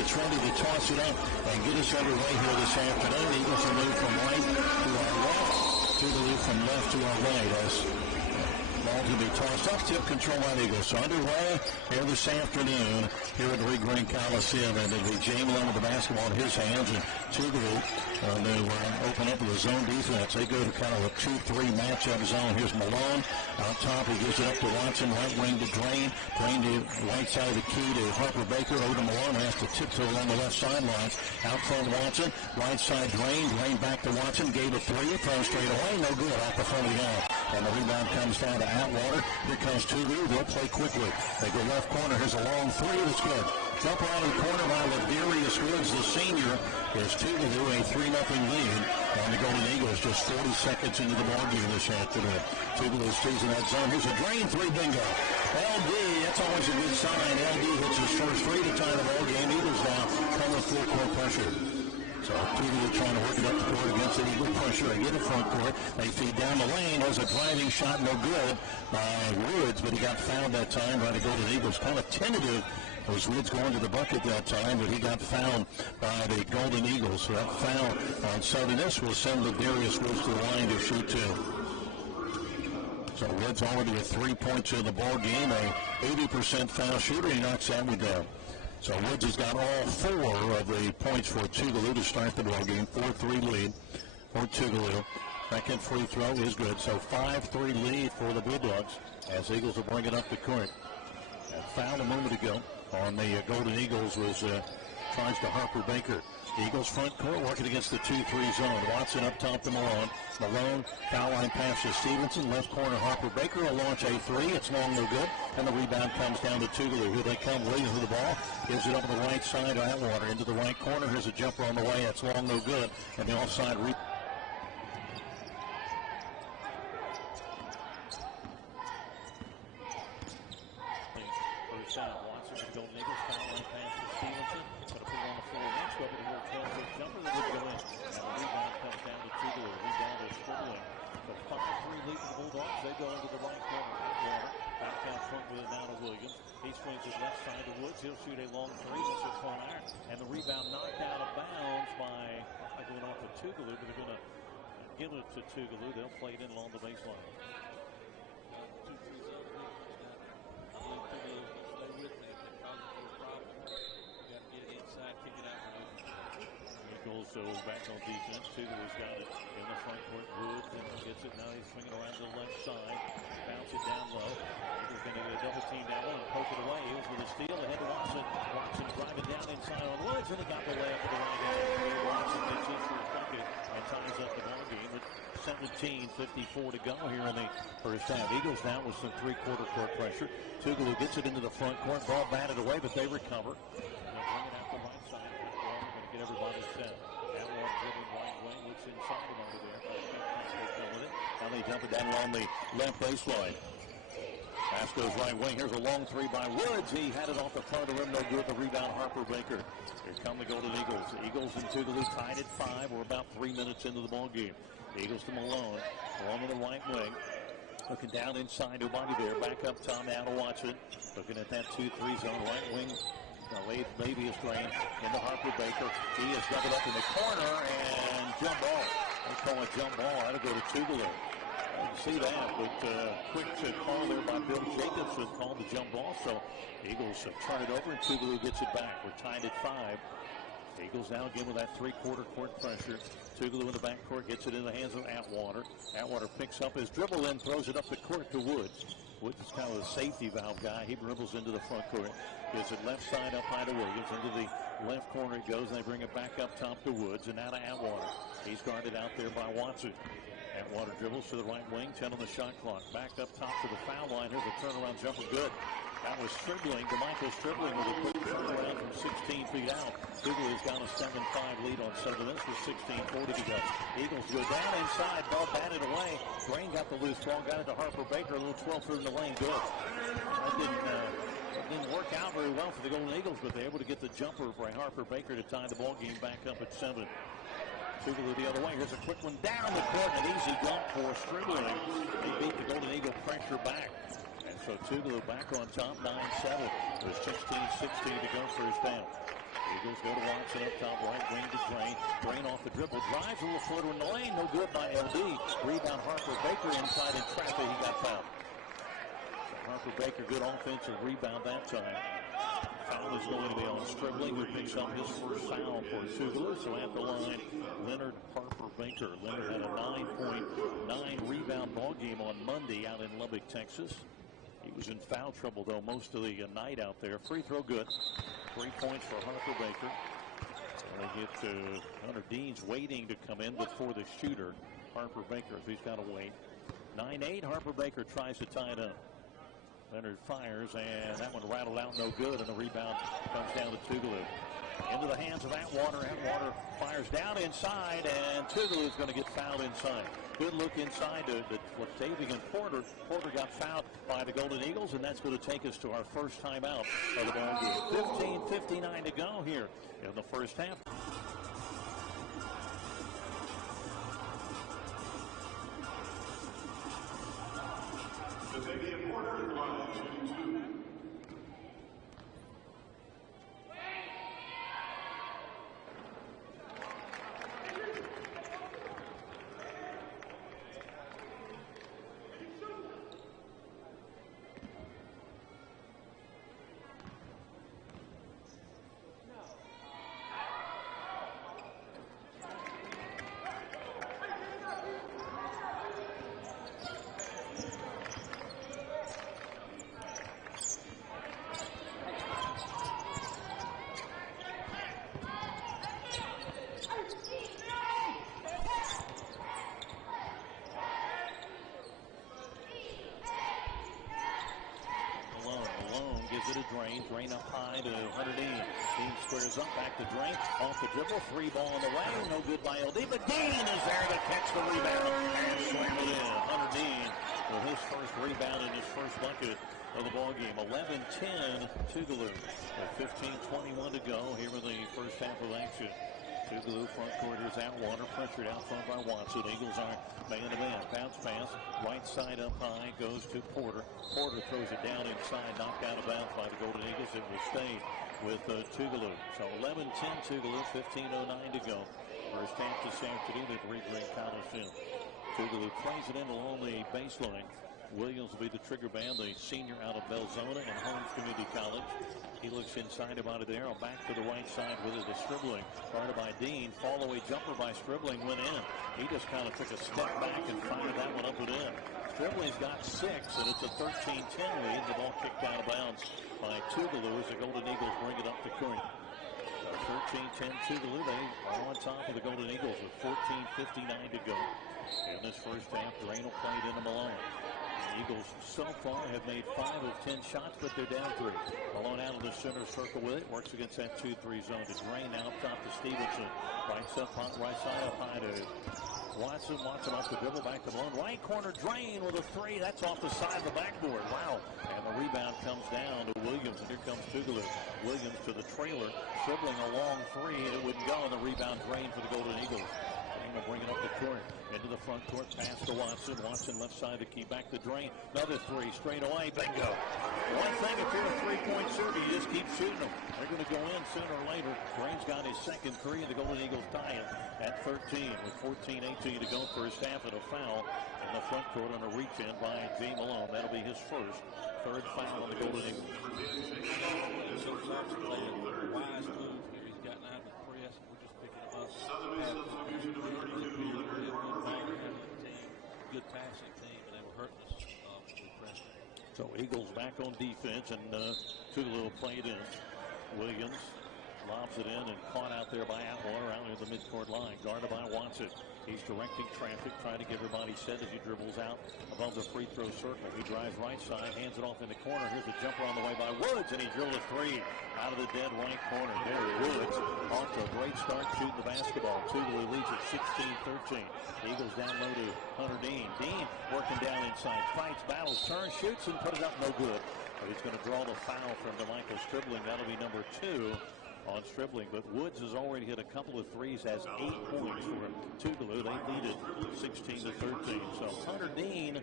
gets ready to toss it up and get us underway here this afternoon. Eagles will move from right to our left. Tougaloo from left to our right as ball to be tossed up. Tip control by the Eagles. So underway here this afternoon here at Draine Coliseum. And it'll be Jay Malone with the basketball in his hands. And Tougaloo they open up with a zone defense. They go to kind of a 2-3 matchup zone. Here's Malone out top. He gives it up to Watson. Right wing to Draine. Draine to right side of the key to Harper Baker. Over to Malone. Has to tiptoe along the left sideline. Out front Watson. Right side Draine. Draine back to Watson. Gave a three. Thrown straight away. No good. Off the front of the arm. And the rebound comes down to Atwater. Here comes Tougaloo. They'll play quickly. They go left corner. Here's a long three. That's good. Jumper out of the corner by Ladarius Woods, the senior. Is Tougaloo a 3-0 lead on the Golden Eagles just 40 seconds into the ballgame this afternoon. Tougaloo stays in that zone. Here's a Draine three bingo. LD, that's always a good sign. LD hits his first three to tie the ballgame. Eagles now come with full court pressure. So Tougaloo trying to work it up the court against the Eagle pressure. They get a front court. They feed down the lane. There's a driving shot, no good by Woods, but he got fouled that time by the Golden Eagles. Kind of tentative. Was Woods going to the bucket that time, but he got fouled by the Golden Eagles. So that foul on Southern Miss will send Ladarius Woods to the line to shoot two. So Woods already with 3 points in the ball game. A 80% foul shooter. He knocks that one down. So Woods has got all 4 of the points for Tougaloo to start the ball game. 4-3 lead for Tougaloo. Second free throw is good. So 5-3 lead for the Bulldogs as Eagles will bring it up the court. That foul a moment ago on the Golden Eagles was charged to Harper Baker. Eagles front court working against the 2-3 zone. Watson up top to Malone. Malone, foul line pass to Stevenson. Left corner, Harper Baker will launch a three. It's long, no good. And the rebound comes down to Tougaloo. Here they come. Williams with the ball. Gives it up on the right side to Atwater. Into the right corner. Here's a jumper on the way. It's long, no good. And the offside rebound. Watson with Golden Eagles, foul line pass to Stevenson. Going to put it on the floor next over to her 12-foot jumper that would go in. And the rebound comes down to Tougaloo. Rebound is dribbling. So 5-3 lead for the Bulldogs. They go into the right corner. Atwater back out front with it now to Williams. He swings his left side to Woods. He'll shoot a long three. This is on iron. And the rebound knocked out of bounds by going off to Tougaloo, but they're going to give it to Tougaloo. They'll play it in along the baseline. So back on defense. Tougaloo's got it in the front court. Woods and gets it. Now he's swinging around to the left side. Bounce it down low. He's going to get a double team down low and poke it away. He was with a steal ahead to Watson. Watson driving down inside on Woods, and he got the layup to the right hand. Watson gets in for his bucket and ties up the ball game with 17:54 to go here in the first half. Eagles now with some three-quarter court pressure. Tougaloo gets it into the front court. Ball batted away, but they recover. They'll bring it out the right side. Going to get everybody set. Dribbling right wing, looks inside him over there. Now they dump it down along the left baseline. Pass goes right wing. Here's a long three by Woods. He had it off the front of the rim. No good. The rebound, Harper Baker. Here come the Golden Eagles. The Eagles and Tougaloo tied at 5. We're about 3 minutes into the ball game. The Eagles to Malone. Along the right wing. Looking down inside. Nobody there. Back up top now to Watson. Looking at that 2-3 zone. Right wing. Now Labius Draine into Harper Baker. He is doubled up in the corner and jump ball. They call it jump ball. That'll go to Tougaloo. I didn't see that, but quick call there by Bill Jacobs was called the jump ball. So Eagles turn it over and Tougaloo gets it back. We're tied at 5. Eagles now again with that three-quarter court pressure. Tougaloo in the backcourt gets it in the hands of Atwater. Atwater picks up his dribble and throws it up the court to Woods. Woods is kind of a safety valve guy. He dribbles into the front court. Gives it left side up high to Williams. Into the left corner it goes, and they bring it back up top to Woods, and now to Atwater. He's guarded out there by Watson. Atwater dribbles to the right wing, 10 on the shot clock. Back up top to the foul line. Here's a turnaround jumper, good. That was Stribling. DeMichael Stribling with a quick turnaround from 16 feet out. Tougaloo's got a 7-5 lead on Southern Miss with 16:40 to go. Eagles go down inside. Ball batted away. Draine got the loose ball. Got it to Harper Baker. A little 12-foot in the lane. Good. That didn't work out very well for the Golden Eagles, but they're able to get the jumper for Harper Baker to tie the ball game back up at 7. Tougaloo the other way. Here's a quick one down the court. An easy dunk for Stribling. They beat the Golden Eagle pressure back. And so Tougaloo back on top, 9-7. There's 16-16 to go first down. Eagles go to Watson up top right wing to Draine. Draine off the dribble, drives a little floater in the lane, no good by LD. Rebound Harper Baker inside in traffic, he got fouled. So Harper Baker, good offensive rebound that time. Foul is going to be on Stribling, who picks up his first foul for Tougaloo. So at the line, Leonard Harper Baker. Leonard had a 9.9 rebound ball game on Monday out in Lubbock, Texas. He was in foul trouble, though, most of the night out there. Free throw good. 3 points for Harper Baker. And they get to Hunter Dean's waiting to come in before the shooter, Harper Baker, if he's got to wait. 9-8, Harper Baker tries to tie it up. Leonard fires, and that one rattled out no good, and the rebound comes down to Tougaloo. Into the hands of Atwater. Atwater fires down inside, and Tougaloo's going to get fouled inside. Good look inside to Latavian Porter. Porter got fouled by the Golden Eagles, and that's going to take us to our first timeout of the ball game. 15:59 to go here in the first half. Draine up high to Hunter Dean. Dean squares up, back to Draine. Off the dribble, three ball in the way. No good by LD, but Dean is there to catch the rebound and slam it in. Hunter Dean with his first rebound and his first bucket of the ball game. 11-10 Tougaloo. 15:21 to go here in the first half of action. Tougaloo front court, here's Atwater, pressured out front by Watson. Eagles are man-to-man. Bounce pass, right side up high, goes to Porter. Porter throws it down inside, knocked out of bounds by the Golden Eagles. It will stay with Tougaloo. So 11-10 Tougaloo, 15:09 to go. First half this afternoon at Draine Coliseum. Tougaloo plays it in along the baseline. Williams will be the trigger man, the senior out of Belzona and Holmes Community College. He looks inside about it there. Back to the right side with it to Stribling. Guarded by Dean. Fall away jumper by Stribling went in. He just kind of took a step back and fired that one up and in. Stribling's got 6, and it's a 13-10 lead. The ball kicked out of bounds by Tougaloo as the Golden Eagles bring it up the court. 13-10 Tougaloo. They are on top of the Golden Eagles with 14:59 to go. In this first half, Draine will play it into Malone. The Eagles so far have made 5 of 10 shots, but they're down 3. Malone out of the center circle with it. Works against that 2-3 zone to Draine. Now up top to Stevenson. Right side up high to Watson. Watson off the dribble. Back to Malone. Right corner Draine with a 3. That's off the side of the backboard. Wow. And the rebound comes down to Williams. And here comes Tougaloo. Williams to the trailer. Dribbling a long 3. And it wouldn't go. And the rebound Draine for the Golden Eagles. Will bring it up the court. Into the front court, pass to Watson. Watson left side to keep back to Draine. Another 3 straight away. Bingo. One thing, if you're a three-point shooter, you just keep shooting them. They're going to go in sooner or later. Draine's got his second 3, and the Golden Eagles tie it at 13 with 14:18 to go first half, and a foul in the front court on a reach-in by Jay Malone. That'll be his first. Third foul on the Golden Eagles. Wise move. He's gotten out of the press. We're just picking him up. Good passing team, and they were hurting us with pressure. So Eagles back on defense, and Tougaloo played in. Williams lobs it in and caught out there by Atwater out near the midcourt line. Guarded by Watson. He's directing traffic, trying to get everybody set as he dribbles out above the free throw circle. He drives right side, hands it off in the corner. Here's a jumper on the way by Woods, and he drilled a 3 out of the dead right corner. Derek Woods off to a great start shooting the basketball. Tougaloo leads at 16-13. Eagles down low to Hunter Dean. Dean working down inside, fights, battles, turns, shoots, and put it up no good. But he's going to draw the foul from DeMichael Stribling. That'll be number 2 on Stribling, but Woods has already hit a couple of threes, has 8 points for Tougaloo. They lead it 16-13. So Hunter Dean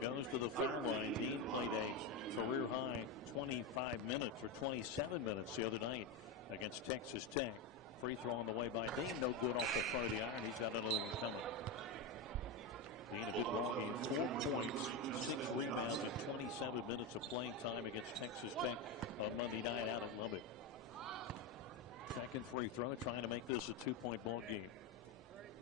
goes to the foul line. Dean played a career high 25 minutes or 27 minutes the other night against Texas Tech. Free throw on the way by Dean. No good off the front of the iron. He's got another one coming. Dean, a good ball game. 4 points, 6 rebounds in 27 minutes of playing time against Texas Tech on Monday night out at Lubbock. Second free throw, trying to make this a 2-point ball game.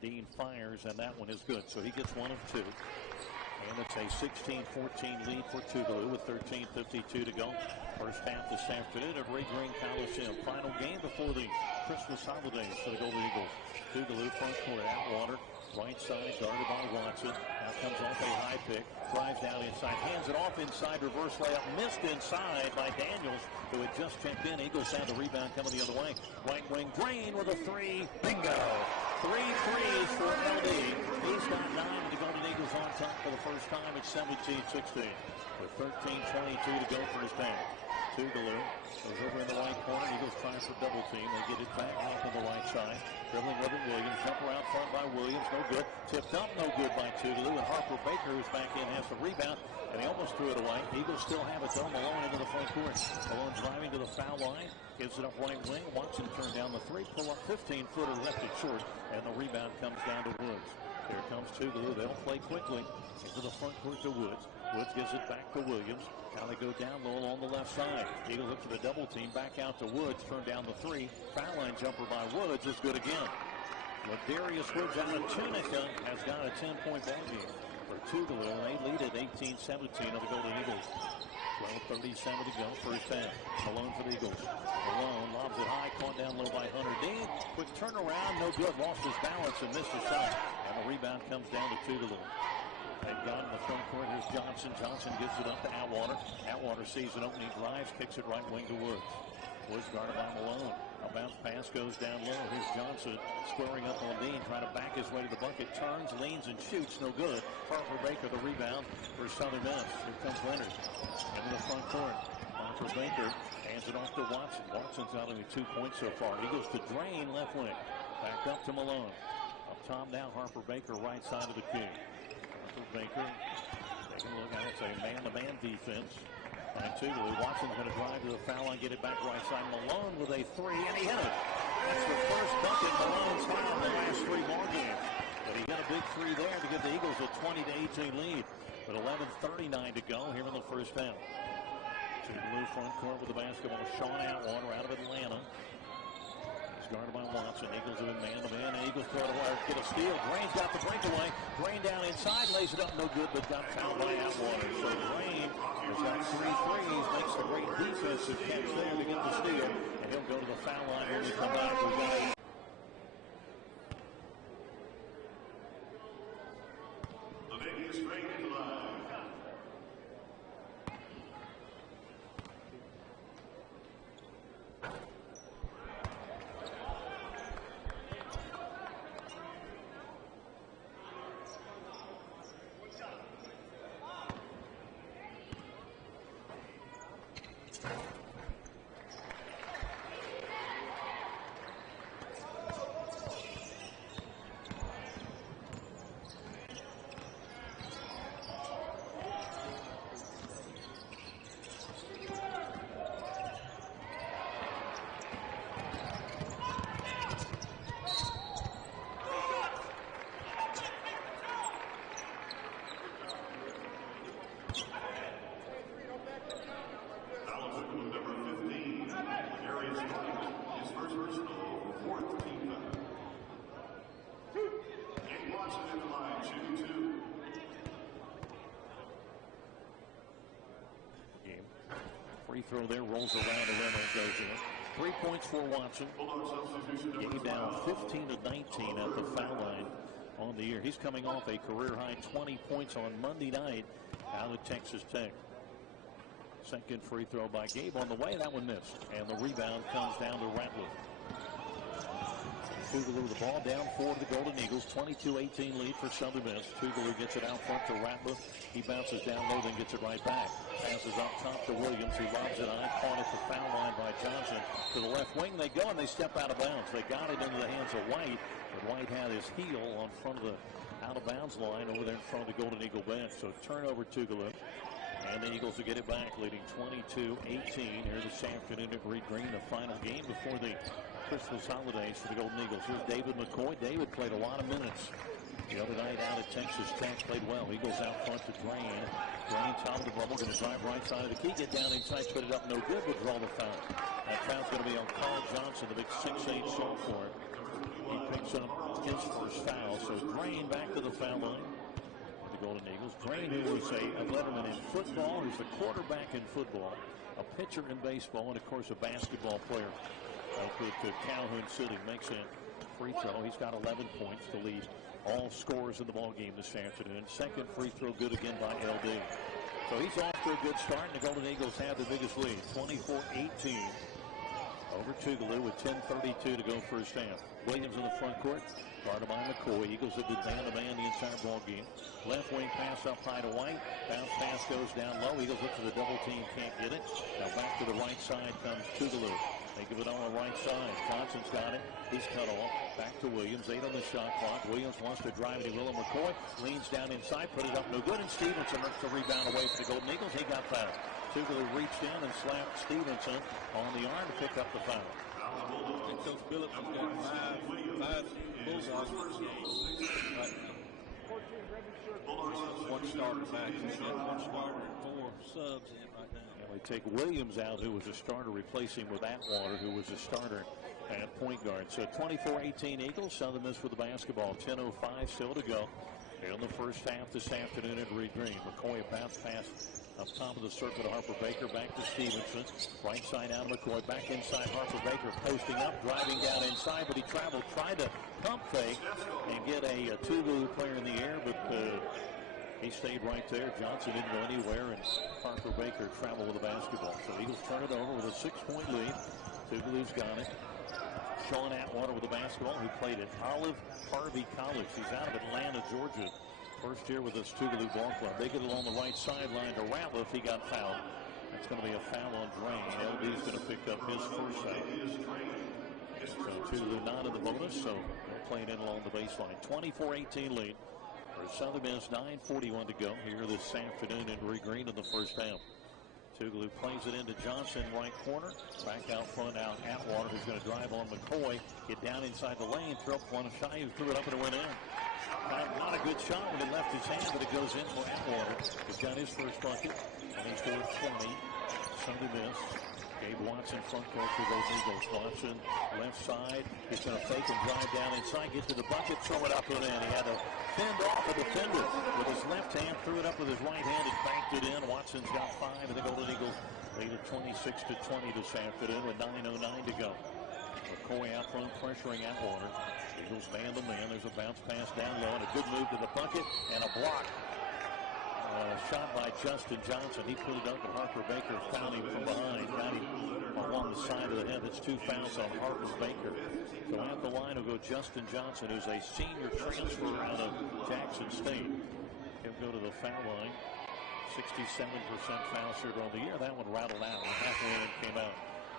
Dean fires, and that one is good. So he gets 1 of 2. And it's a 16-14 lead for Tougaloo with 13:52 to go. First half this afternoon at Draine Coliseum. Final game before the Christmas holidays for the Golden Eagles. Tougaloo front court, Atwater, right side, guarded by Watson. Now comes off a high pick, drives down inside, hands it off inside, reverse layup, missed inside by Daniels, who had just checked in. Eagles have the rebound coming the other way. Right wing, Draine with a 3, bingo! 3 threes for LD. He's got 9, and the Golden Eagles on top for the first time at 17-16. With 13:22 to go for his time. Tougaloo goes over in the right corner. Eagles trying for double team. They get it back off on the right side. Dribbling with it, Williams. Jumper out front by Williams. No good. Tipped up, no good by Tougaloo. And Harper Baker, who's back in, has the rebound. And he almost threw it away. Eagles still have it though. Malone into the front court. Malone driving to the foul line. Gives it up right wing. Watson turned down the 3. Pull up 15-footer. Left it short. And the rebound comes down to Woods. Here comes Tougaloo. They'll play quickly into the front court to Woods. Woods gives it back to Williams. Now they go down low on the left side. Eagles look for the double team. Back out to Woods. Turn down the 3. Foul line jumper by Woods is good again. Ladarius Woods out of Tunica has got a 10-point ball game for Tougaloo. They lead at 18-17 of the Golden Eagles. 12:37 to go. First half. Malone for the Eagles. Malone lobs it high. Caught down low by Hunter Dean. Quick turnaround. No good. Lost his balance and missed a shot. And the rebound comes down to Tougaloo. They've got in the front court. Here's Johnson. Johnson gives it up to Atwater. Atwater sees an opening, drives, kicks it right wing to Woods. Woods guarded by Malone. A bounce pass goes down low. Here's Johnson squaring up on Dean, trying to back his way to the bucket. Turns, leans, and shoots. No good. Harper Baker, the rebound for Southern Miss. Here comes Leonard into the front court. Harper Baker hands it off to Watson. Watson's got only 2 points so far. He goes to Draine, left wing. Back up to Malone. Up top now, Harper Baker, right side of the key. Baker taking a look at it. It's a man-to-man defense by Tougaloo. Watson's going to drive to the foul line, get it back right side. Malone with a 3, and he hit it. That's the first bucket Malone's had in the last 3 ball games. But he hit a big 3 there to give the Eagles a 20-18 lead. With 11:39 to go here in the first half. Tougaloo front court with the basketball. Sean Atwater out of Atlanta. Guarded by Watson. Eagles have been man-to-man. Eagles throw it away. Get a steal. Draine's got the breakaway. Draine down inside. Lays it up. No good, but got fouled by Atwater. So Draine has got 3 threes. Makes a great defensive catch there to get the steal. And he'll go to the foul line when we come back. We've got the Vegas Draine line. Free throw there, rolls around the rim and goes in. 3 points for Watson. Game down 15-19 at the foul line on the year. He's coming off a career-high 20 points on Monday night out of Texas Tech. Second free throw by Gabe on the way. That one missed. And the rebound comes down to Ratliff. Tougaloo the ball down 4 to the Golden Eagles. 22-18 lead for Southern Miss. Tougaloo gets it out front to Ratliff. He bounces down low, then gets it right back. Passes up top to Williams. He lobs it on. Caught at the foul line by Johnson. To the left wing they go, and they step out of bounds. They got it into the hands of White, but White had his heel on front of the out-of-bounds line over there in front of the Golden Eagle bench. So turnover Tougaloo. And the Eagles will get it back, leading 22-18 here this afternoon at Draine, the final game before the Christmas holidays for the Golden Eagles. Here's David McCoy. David played a lot of minutes the other night out at Texas Tech. Played well. Eagles out front to Draine. Draine, top of the bubble, going to drive right side of the key. Get down inside, put it up, no good, but draw the foul. That foul's going to be on Carl Johnson, the big 6'8" sophomore. He picks up his first foul. So Draine back to the foul line. The Golden Eagles. Draine, who was a letterman in football, who's a quarterback in football, a pitcher in baseball, and of course a basketball player. To Calhoun City, makes a free throw. He's got 11 points to lead all scorers in the ball game this afternoon. Second free throw good again by LD. So he's off to a good start, and the Golden Eagles have the biggest lead, 24-18 over Tougaloo with 10:32 to go first half. Williams in the front court, guarded by McCoy. Eagles have been man-to-man the entire ball game. Left wing pass up high to White. Bounce pass goes down low. Eagles look for the double team, can't get it. Now back to the right side comes Tougaloo. They give it on the right side. Johnson's got it. He's cut off. Back to Williams. 8 on the shot clock. Williams wants to drive it. He will. McCoy leans down inside. Put it up. No good. And Stevenson rips the rebound away for the Golden Eagles. He got fouled. Tougaloo reached in and slapped Stevenson on the arm to pick up the foul. And Coach Billups has got five Bulldogs in this game right now. One starter back. He's got one starter and 4 subs in right now. And we take Williams out, who was a starter, replace him with Atwater, who was a starter at point guard. So 24-18 Eagles. Southern Miss with the basketball. 10:05 still to go in the first half this afternoon at Draine. McCoy a bounce pass up top of the circle to Harper Baker. Back to Stevenson. Right side out of McCoy. Back inside Harper Baker. Posting up. Driving down inside. But he traveled. Tried to pump fake and get a Tougaloo player in the air. But he stayed right there. Johnson didn't go anywhere. And Harper Baker traveled with the basketball. So Eagles turn it over with a 6-point lead. Tougaloo's got it. Sean Atwater with the basketball, who played at Olive Harvey College. He's out of Atlanta, Georgia. First year with this Tougaloo ball club. They get it on the right sideline to Ratliff. He got fouled. That's going to be a foul on Draine. LD's going to pick up his first foul. So Tougaloo not in the bonus, so they'll play it in along the baseline. 24-18 lead for Southern Miss. 9:41 to go here this afternoon in Draine in the first half. Tougaloo plays it into Johnson, right corner. Back out front, out Atwater, who's going to drive on McCoy. Get down inside the lane, throw up one shot. He threw it up and it went in. Not a good shot when it left his hand, but it goes in for Atwater. He's got his first bucket, and he's scored 20. Southern Miss. Gabe Watson front court for those Eagles. Watson left side. He's going to fake and drive down inside, get to the bucket, throw it up and in. He had to fend off a defender with his left hand, threw it up with his right hand and banked it in. Watson's got 5, and the Golden Eagles lead at 26-20 this afternoon with 9:09 to go. McCoy out front pressuring Atwater. Eagles man-to-man. There's a bounce pass down low and a good move to the bucket and a block. Shot by Justin Johnson. He put it up, and Harper Baker found him from behind. Got him along the side of the head. That's 2 fouls on Harper Baker. So at the line will go Justin Johnson, who's a senior transfer out of Jackson State. He'll go to the foul line. 67% foul shooter on the year. That one rattled out. Halfway in and came out.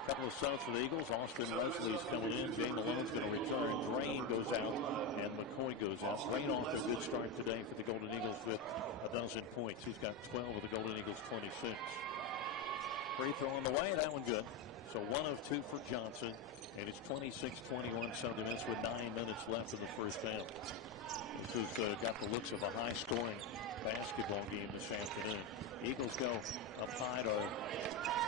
Couple of subs for the Eagles. Austin Leslie's coming in. Jay Malone's going to return. Draine goes out, and McCoy goes out. Draine off to a good start today for the Golden Eagles with a dozen points. He's got 12 with the Golden Eagles 26. Free throw on the way. That one good. So 1 of 2 for Johnson, and it's 26-21 Southern Miss with 9 minutes left in the first half. This has got the looks of a high-scoring basketball game this afternoon. Eagles go up high to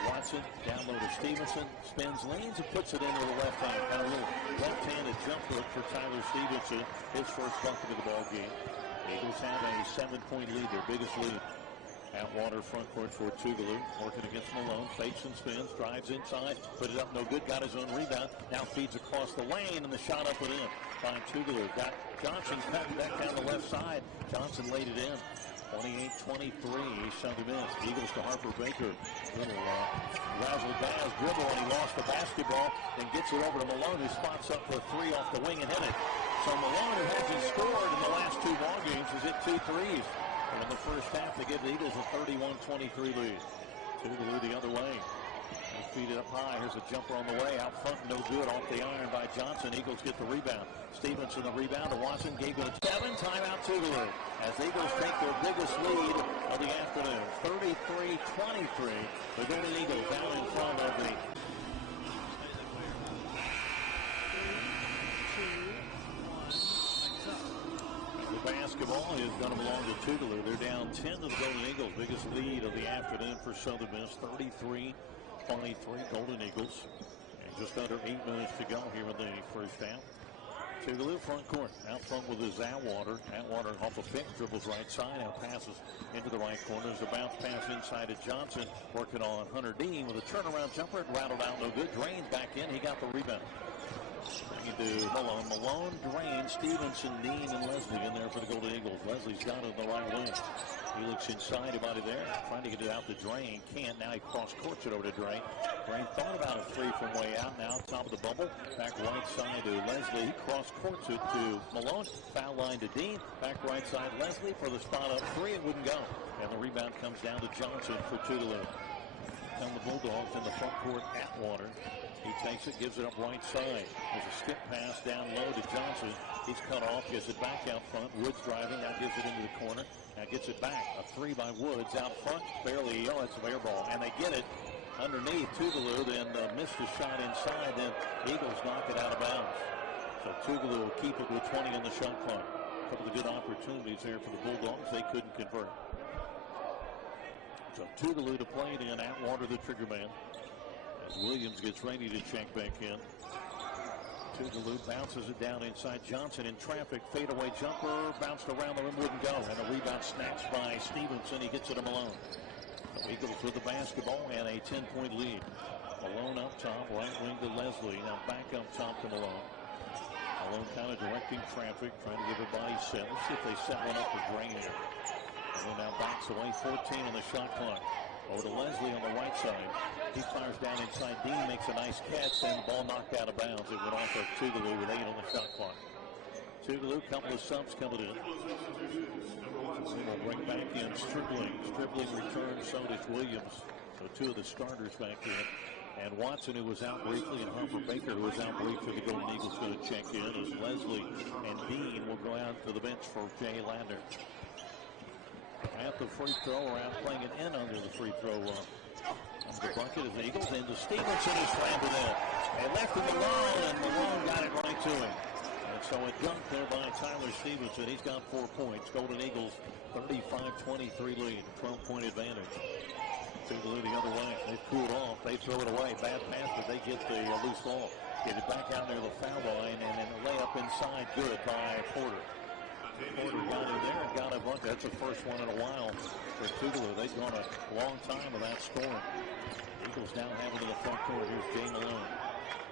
Watson, down low to Stevenson, spins, leans, and puts it into the left hand. Got a little left-handed jump hook for Tyler Stevenson, his first bucket of the ball game. Eagles have a 7-point lead, their biggest lead. Atwater front court for Tougaloo, working against Malone, fakes and spins, drives inside, put it up, no good, got his own rebound, now feeds across the lane, and the shot up and in by Tougaloo. Got Johnson cutting back down the left side. Johnson laid it in. 28-23, Southern Miss. Eagles to Harper Baker. Little razzle-dazzle dribble, and he lost the basketball and gets it over to Malone, who spots up for a 3 off the wing and hit it. So Malone, who hasn't scored in the last 2 ball games, has hit 2 threes. And in the first half, they give the Eagles a 31-23 lead. Tougaloo the other way. feed it up high. Here's a jumper on the way. Out front, no good. Off the iron by Johnson. Eagles get the rebound. Stevenson the rebound to Watson. Gave it a 7. Timeout Tougaloo. As Eagles take their biggest lead of the afternoon. 33-23. The Golden Eagles down in front of the basketball is going to belong to Tougaloo. They're down 10 to the Golden Eagles. Biggest lead of the afternoon for Southern Miss. 33-23 Golden Eagles. And just under 8 minutes to go here in the first half. Tougaloo front court. Out front with his Atwater. Atwater off a pick. Dribbles right side. Now passes into the right corner. There's a bounce pass inside to Johnson. Working on Hunter Dean with a turnaround jumper. Rattled out no good. Draine back in. He got the rebound. To Malone, Draine, Stevenson, Dean, and Leslie in there for the Golden Eagles. Leslie's got it in the right wing. He looks inside, anybody there, trying to get it out to Draine. Can't. Now he cross-courts it over to Draine. Draine thought about a three from way out. Now top of the bubble. Back right side to Leslie. He cross-courts it to Malone. Foul line to Dean. Back right side Leslie for the spot up three. It wouldn't go. And the rebound comes down to Johnson for Tougaloo. Down the Bulldogs in the front court, Atwater. He takes it, gives it up right side. There's a skip pass down low to Johnson. He's cut off, gives it back out front. Woods driving, now gives it into the corner. Now gets it back. A three by Woods out front. Barely, it's an air ball. And they get it underneath Tougaloo, then missed the shot inside. Then Eagles knock it out of bounds. So Tougaloo will keep it with 20 on the shot clock. A couple of good opportunities there for the Bulldogs. They couldn't convert. So Tougaloo to play it in. Atwater the trigger man. Williams gets ready to check back in. Tougaloo bounces it down inside. Johnson in traffic. Fadeaway jumper. Bounced around the rim. Wouldn't go. And a rebound snatched by Stevenson. He gets it to Malone. The Eagles with the basketball and a 10-point lead. Malone up top. Right wing to Leslie. Now back up top to Malone. Malone kind of directing traffic. Trying to give a body set. Let's see if they set one up for Draine here. Malone now backs away. 14 on the shot clock. Over to Leslie on the right side. He fires down inside. Dean makes a nice catch, and the ball knocked out of bounds. It went off of Tougaloo with 8 on the shot clock. Tougaloo, couple of subs coming in. We'll bring back in Stripling. Stripling returns, so does Williams. So 2 of the starters back in. And Watson, who was out briefly, and Harper Baker, who was out briefly for the Golden Eagles, going to check in as Leslie and Dean will go out to the bench for Jay Ladner. At the free throw, or out playing it in under the free throw. The bucket of the Eagles into Stevenson, who slammed it in. They left him alone, and Malone got it right to him. And so a dunk there by Tyler Stevenson. He's got 4 points. Golden Eagles 35-23 lead, 12-point advantage. Tougaloo the other way. They cooled off. They throw it away. Bad pass, but they get the loose ball. Get it back out near the foul line, and then a layup inside. Good by Porter. Porter got in there and got a bucket. That's the first one in a while for Tougaloo. They've gone a long time without scoring. Eagles now have it in the front court. Here's Jay Malone.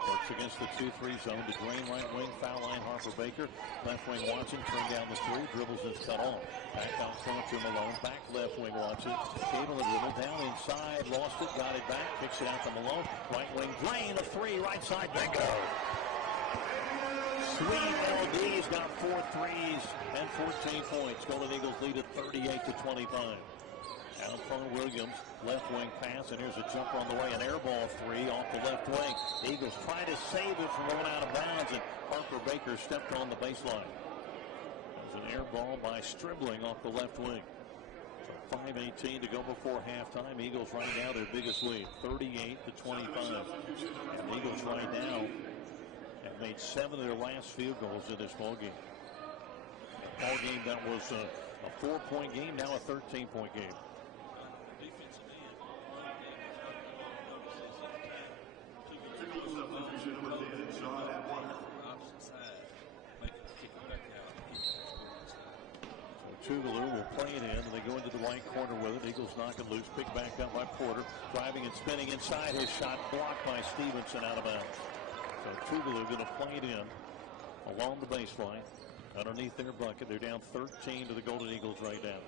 Works against the 2-3 zone. To Draine right wing. Foul line Harper Baker. Left wing Watson. Turned down the 3. Dribbles and cut off. Back out front to Malone. Back left wing Watson. Cable the dribble. Down inside. Lost it. Got it back. Kicks it out to Malone. Right wing Draine. A 3. Right side. Bingo. Sweet LD's got 4 threes and 14 points. Golden Eagles lead at 38-25. Out front Williams, left wing pass, and here's a jumper on the way. An air ball 3 off the left wing. Eagles try to save it from going out of bounds, and Harper Baker stepped on the baseline. There's an air ball by Stribling off the left wing. So 5:18 to go before halftime. Eagles right now their biggest lead, 38-25. And the Eagles right now have made 7 of their last field goals in this ball game. A ball game that was a 4-point game, now a 13-point game. Tougaloo will play it in, and they go into the right corner with it. Eagles knock it loose, picked back up by Porter, driving and spinning inside. His shot blocked by Stevenson out of bounds. So Tougaloo going to play it in along the baseline, underneath their bucket. They're down 13 to the Golden Eagles right now.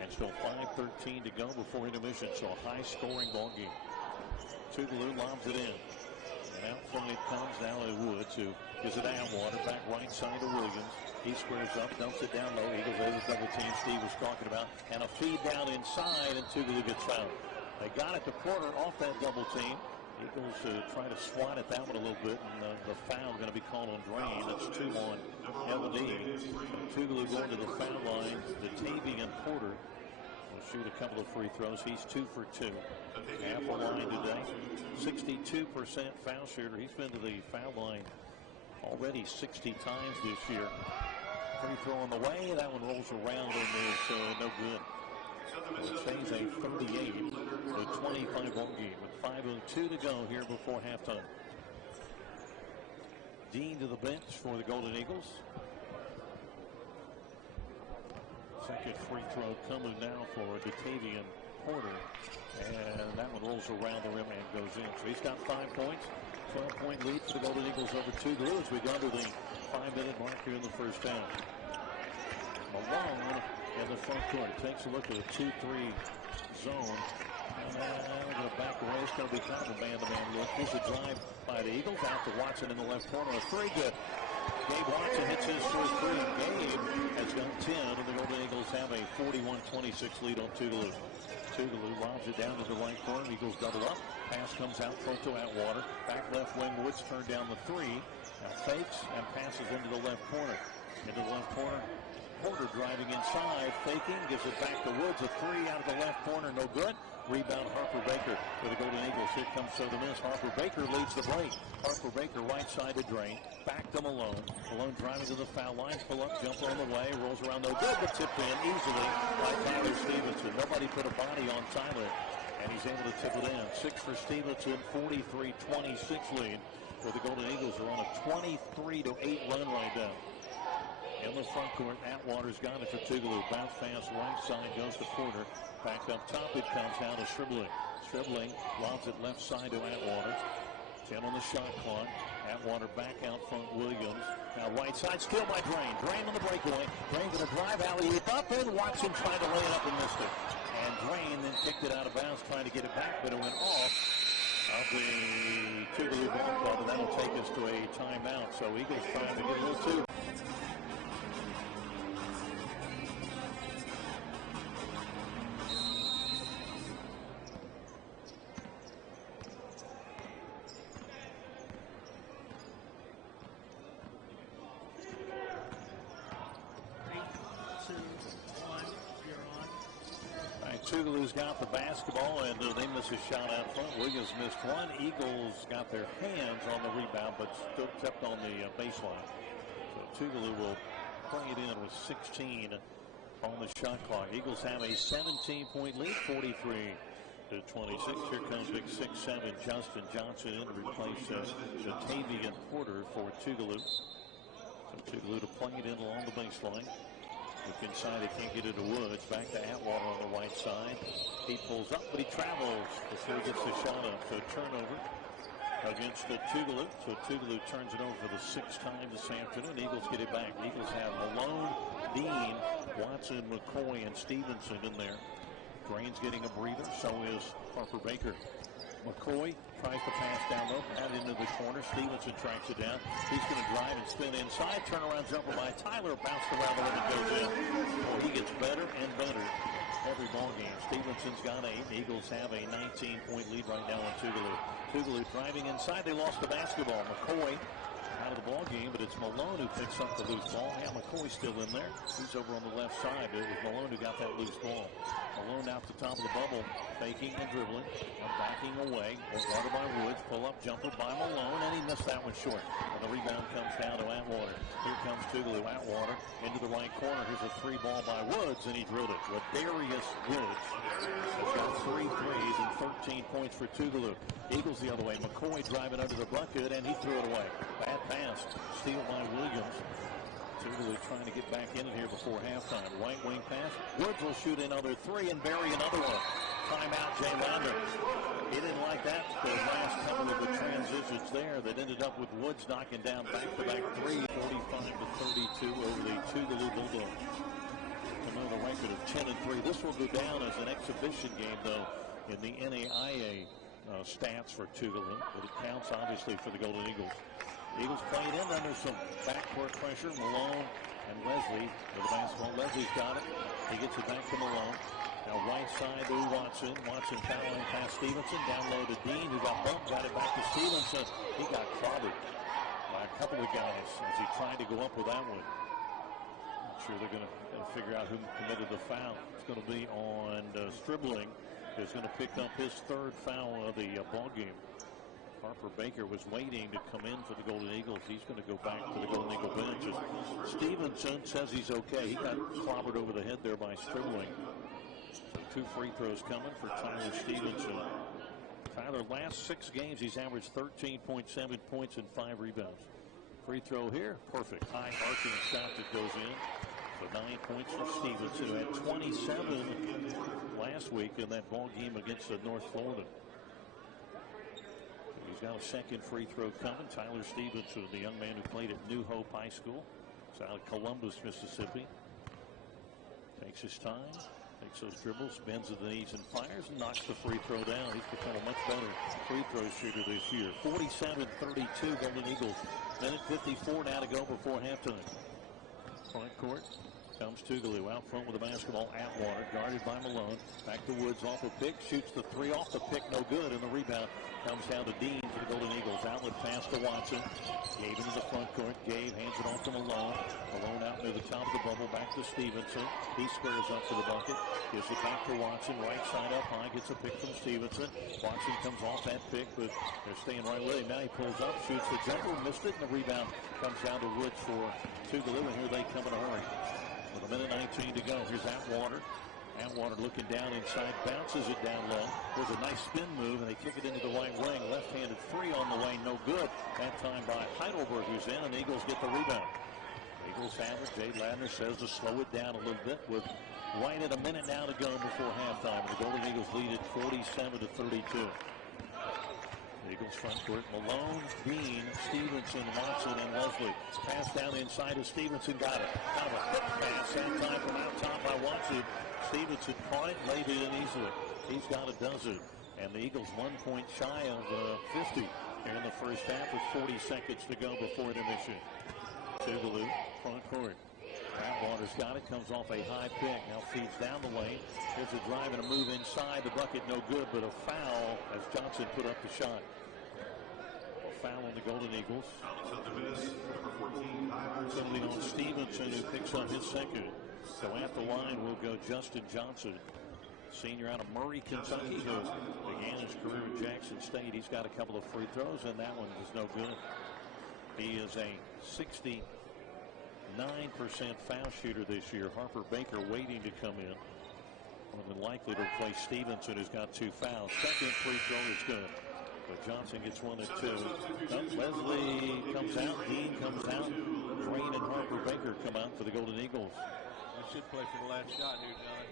And still 5:13 to go before intermission, so a high-scoring ball game. Tougaloo lobs it in. And out front it comes now to Woods, who gives it Atwater, back right side to Williams. He squares up, dumps it down low. Eagles over double team Steve was talking about. And a feed down inside, and Tougaloo gets fouled. They got it to Porter off that double team. Eagles try to swat at that one a little bit, and the foul going to be called on Draine. That's 2 on L&D. Tougaloo going to the foul line. Datavian Porter will shoot a couple of free throws. He's 2 for 2. Half a line today. 62% foul shooter. He's been to the foul line already 60 times this year. Free throw on the way. That one rolls around and is no good. It stays a 38 to 25 ball game with 5:02 to go here before halftime. Dean to the bench for the Golden Eagles. Second free throw coming now for Datavian Porter. And that one rolls around the rim and goes in. So he's got 5 points. 12-point lead for the Golden Eagles over Tougaloo as we go to the 5-minute mark here in the first half. Malone in the front court takes a look at a 2-3 zone. Going to back away. It's going to be kind of a man-to-man look. Here's a drive by the Eagles out to Watson in the left corner. A three good. Gabe Watson hits his first three. Gabe has got 10, and the Golden Eagles have a 41-26 lead on Tougaloo. Tougaloo lobs it down to the right corner. Eagles double up. Pass comes out front to Atwater. Back left wing. Woods turned down the three. Now fakes and passes into the left corner. Into the left corner. Porter driving inside, faking, gives it back to Woods. A three out of the left corner, no good. Rebound Harper Baker for the Golden Eagles. Here comes the miss. Harper Baker leads the break. Harper Baker right side to Draine. Back to Malone. Malone driving to the foul line. Pull up, jumper on the way. Rolls around, no good, but tipped in easily by Tyler Stevenson. Nobody put a body on Tyler, and he's able to tip it in. 6 for Stevenson, 43-26 lead. Where the Golden Eagles are on a 23-8 run right now. In the front court, Atwater's got it for Tougaloo. Bounce pass right side goes to Porter. Back up top, it comes down to Stribling. Stribling lobs it left side to Atwater. 10 on the shot clock. Atwater back out front, Williams. Now right side, steal by Draine. Draine on the breakaway. Draine going to drive, alley-oop up, and Watson trying to lay it up and missed it. And Draine then kicked it out of bounds, trying to get it back, but it went off of the Tougaloo ball club, and that'll take us to a timeout. So Eagles trying to get a little too. Tougaloo's got the basketball, and they miss a shot out front. Williams missed one. Eagles got their hands on the rebound, but still kept on the baseline. So Tougaloo will bring it in with 16 on the shot clock. Eagles have a 17-point lead, 43-26. Here comes big 6'7" Justin Johnson in to replace Datavian Porter for Tougaloo. So Tougaloo to play it in along the baseline. Look inside, they can't get it to Woods. Back to Atwater on the right side. He pulls up, but he travels before he gets the shot up. So turnover against the Tougaloo. So Tougaloo turns it over for the 6th time this afternoon. Eagles get it back. Eagles have Malone, Dean, Watson, McCoy, and Stevenson in there. Draine's getting a breather. So is Harper Baker. McCoy tries to pass down low, out into the corner. Stevenson tracks it down. He's going to drive and spin inside. Turnaround jumper by Tyler. Bounced around the rim and goes in. He gets better and better every ball game. Stevenson's got 8. Eagles have a 19-point lead right now on Tougaloo. Tougaloo driving inside. They lost the basketball. McCoy out of the ball game, but it's Malone who picks up the loose ball. Yeah, McCoy's still in there. He's over on the left side, but it was Malone who got that loose ball. Malone out the top of the bubble, faking and dribbling, and backing away. Guarded by Woods, pull-up jumper by Malone, and he missed that one short. And the rebound comes down to Atwater. Here comes Tougaloo. Atwater into the right corner. Here's a 3 ball by Woods, and he drilled it. Ladarius Woods has got 3 threes and 13 points for Tougaloo. Eagles the other way. McCoy driving under the bucket, and he threw it away. Bad pass. Steal by Williams. Tougaloo trying to get back in here before halftime. Right wing pass. Woods will shoot another 3 and bury another one. Timeout, Jay Lander. He didn't like that. The last couple of the transitions there that ended up with Woods knocking down back-to-back 3, 45-32 over the Tougaloo Bulldogs. Another record of 10-3. This will go down as an exhibition game, though, in the NAIA stats for Tougaloo, but it counts obviously for the Golden Eagles. Eagles playing in under some backcourt pressure. Malone and Leslie with the basketball. Leslie's got it. He gets it back to Malone. Now right side to Watson. Watson fouling past Stevenson. Down low to Dean, who got bumped. Got it back to Stevenson. He got clobbered by a couple of guys as he tried to go up with that one. I'm sure they're going to figure out who committed the foul. It's going to be on Stribling, who's going to pick up his third foul of the ball game. Harper Baker was waiting to come in for the Golden Eagles. He's going to go back to the Golden Eagle bench. Stevenson says he's okay. He got clobbered over the head there by Stribling. So 2 free throws coming for Tyler Stevenson. Tyler, last 6 games, he's averaged 13.7 points and 5 rebounds. Free throw here, perfect. High arcing shot that goes in. So 9 points for Stevenson, who had 27 last week in that ball game against North Florida. He's got a second free throw coming. Tyler Stevenson, the young man who played at New Hope High School. It's out of Columbus, Mississippi. Takes his time, takes those dribbles, bends to the knees and fires, and knocks the free throw down. He's become a much better free throw shooter this year. 47-32 Golden Eagles. Minute 54 now to go before halftime. Front court comes Tougaloo out front with the basketball. Atwater guarded by Malone. Back to Woods off a pick. Shoots the 3 off the pick. No good. And the rebound comes down to Dean for the Golden Eagles. Outlet pass to Watson. Gabe into the front court. Gabe hands it off to Malone. Malone out near the top of the bubble. Back to Stevenson. He squares up for the bucket. Gives it back to Watson. Right side up high. Gets a pick from Stevenson. Watson comes off that pick, but they're staying right with him. Now he pulls up. Shoots the jumper. Missed it. And the rebound comes down to Woods for Tougaloo. And here they come in a hurry. With a minute 19 to go. Here's Atwater. Atwater looking down inside, bounces it down low. There's a nice spin move, and they kick it into the right wing. Left-handed 3 on the lane, no good. That time by Heidelberg, who's in, and the Eagles get the rebound. Eagles have it. Jay Ladner says to slow it down a little bit with right at a minute now to go before halftime. The Golden Eagles lead it 47-32. Eagles front court. Malone, Dean, Stevenson, Watson, and Leslie. Pass down inside of Stevenson. Got it. Kind of a quick pass. That time from out top by Watson. Stevenson caught it, laid it in easily. He's got a dozen. And the Eagles 1 point shy of 50 here in the first half with 40 seconds to go before intermission. Tougaloo, front court. Atwater's got it. Comes off a high pick. Now feeds down the lane. Here's a drive and a move inside. The bucket no good, but a foul as Johnson put up the shot. Foul on the Golden Eagles. Penalty on Stevenson, who picks up his second. So at the line will go Justin Johnson, senior out of Murray, Kentucky, who began his career at Jackson State. He's got a couple of free throws, and that one is no good. He is a 69% foul shooter this year. Harper Baker waiting to come in. More than likely to replace Stevenson, who's got 2 fouls. Second free throw is good. But Johnson gets 1 and 2. Leslie comes out. Dean comes out. Draine and Harper Baker come out for the Golden Eagles. They should play for the last shot here, John.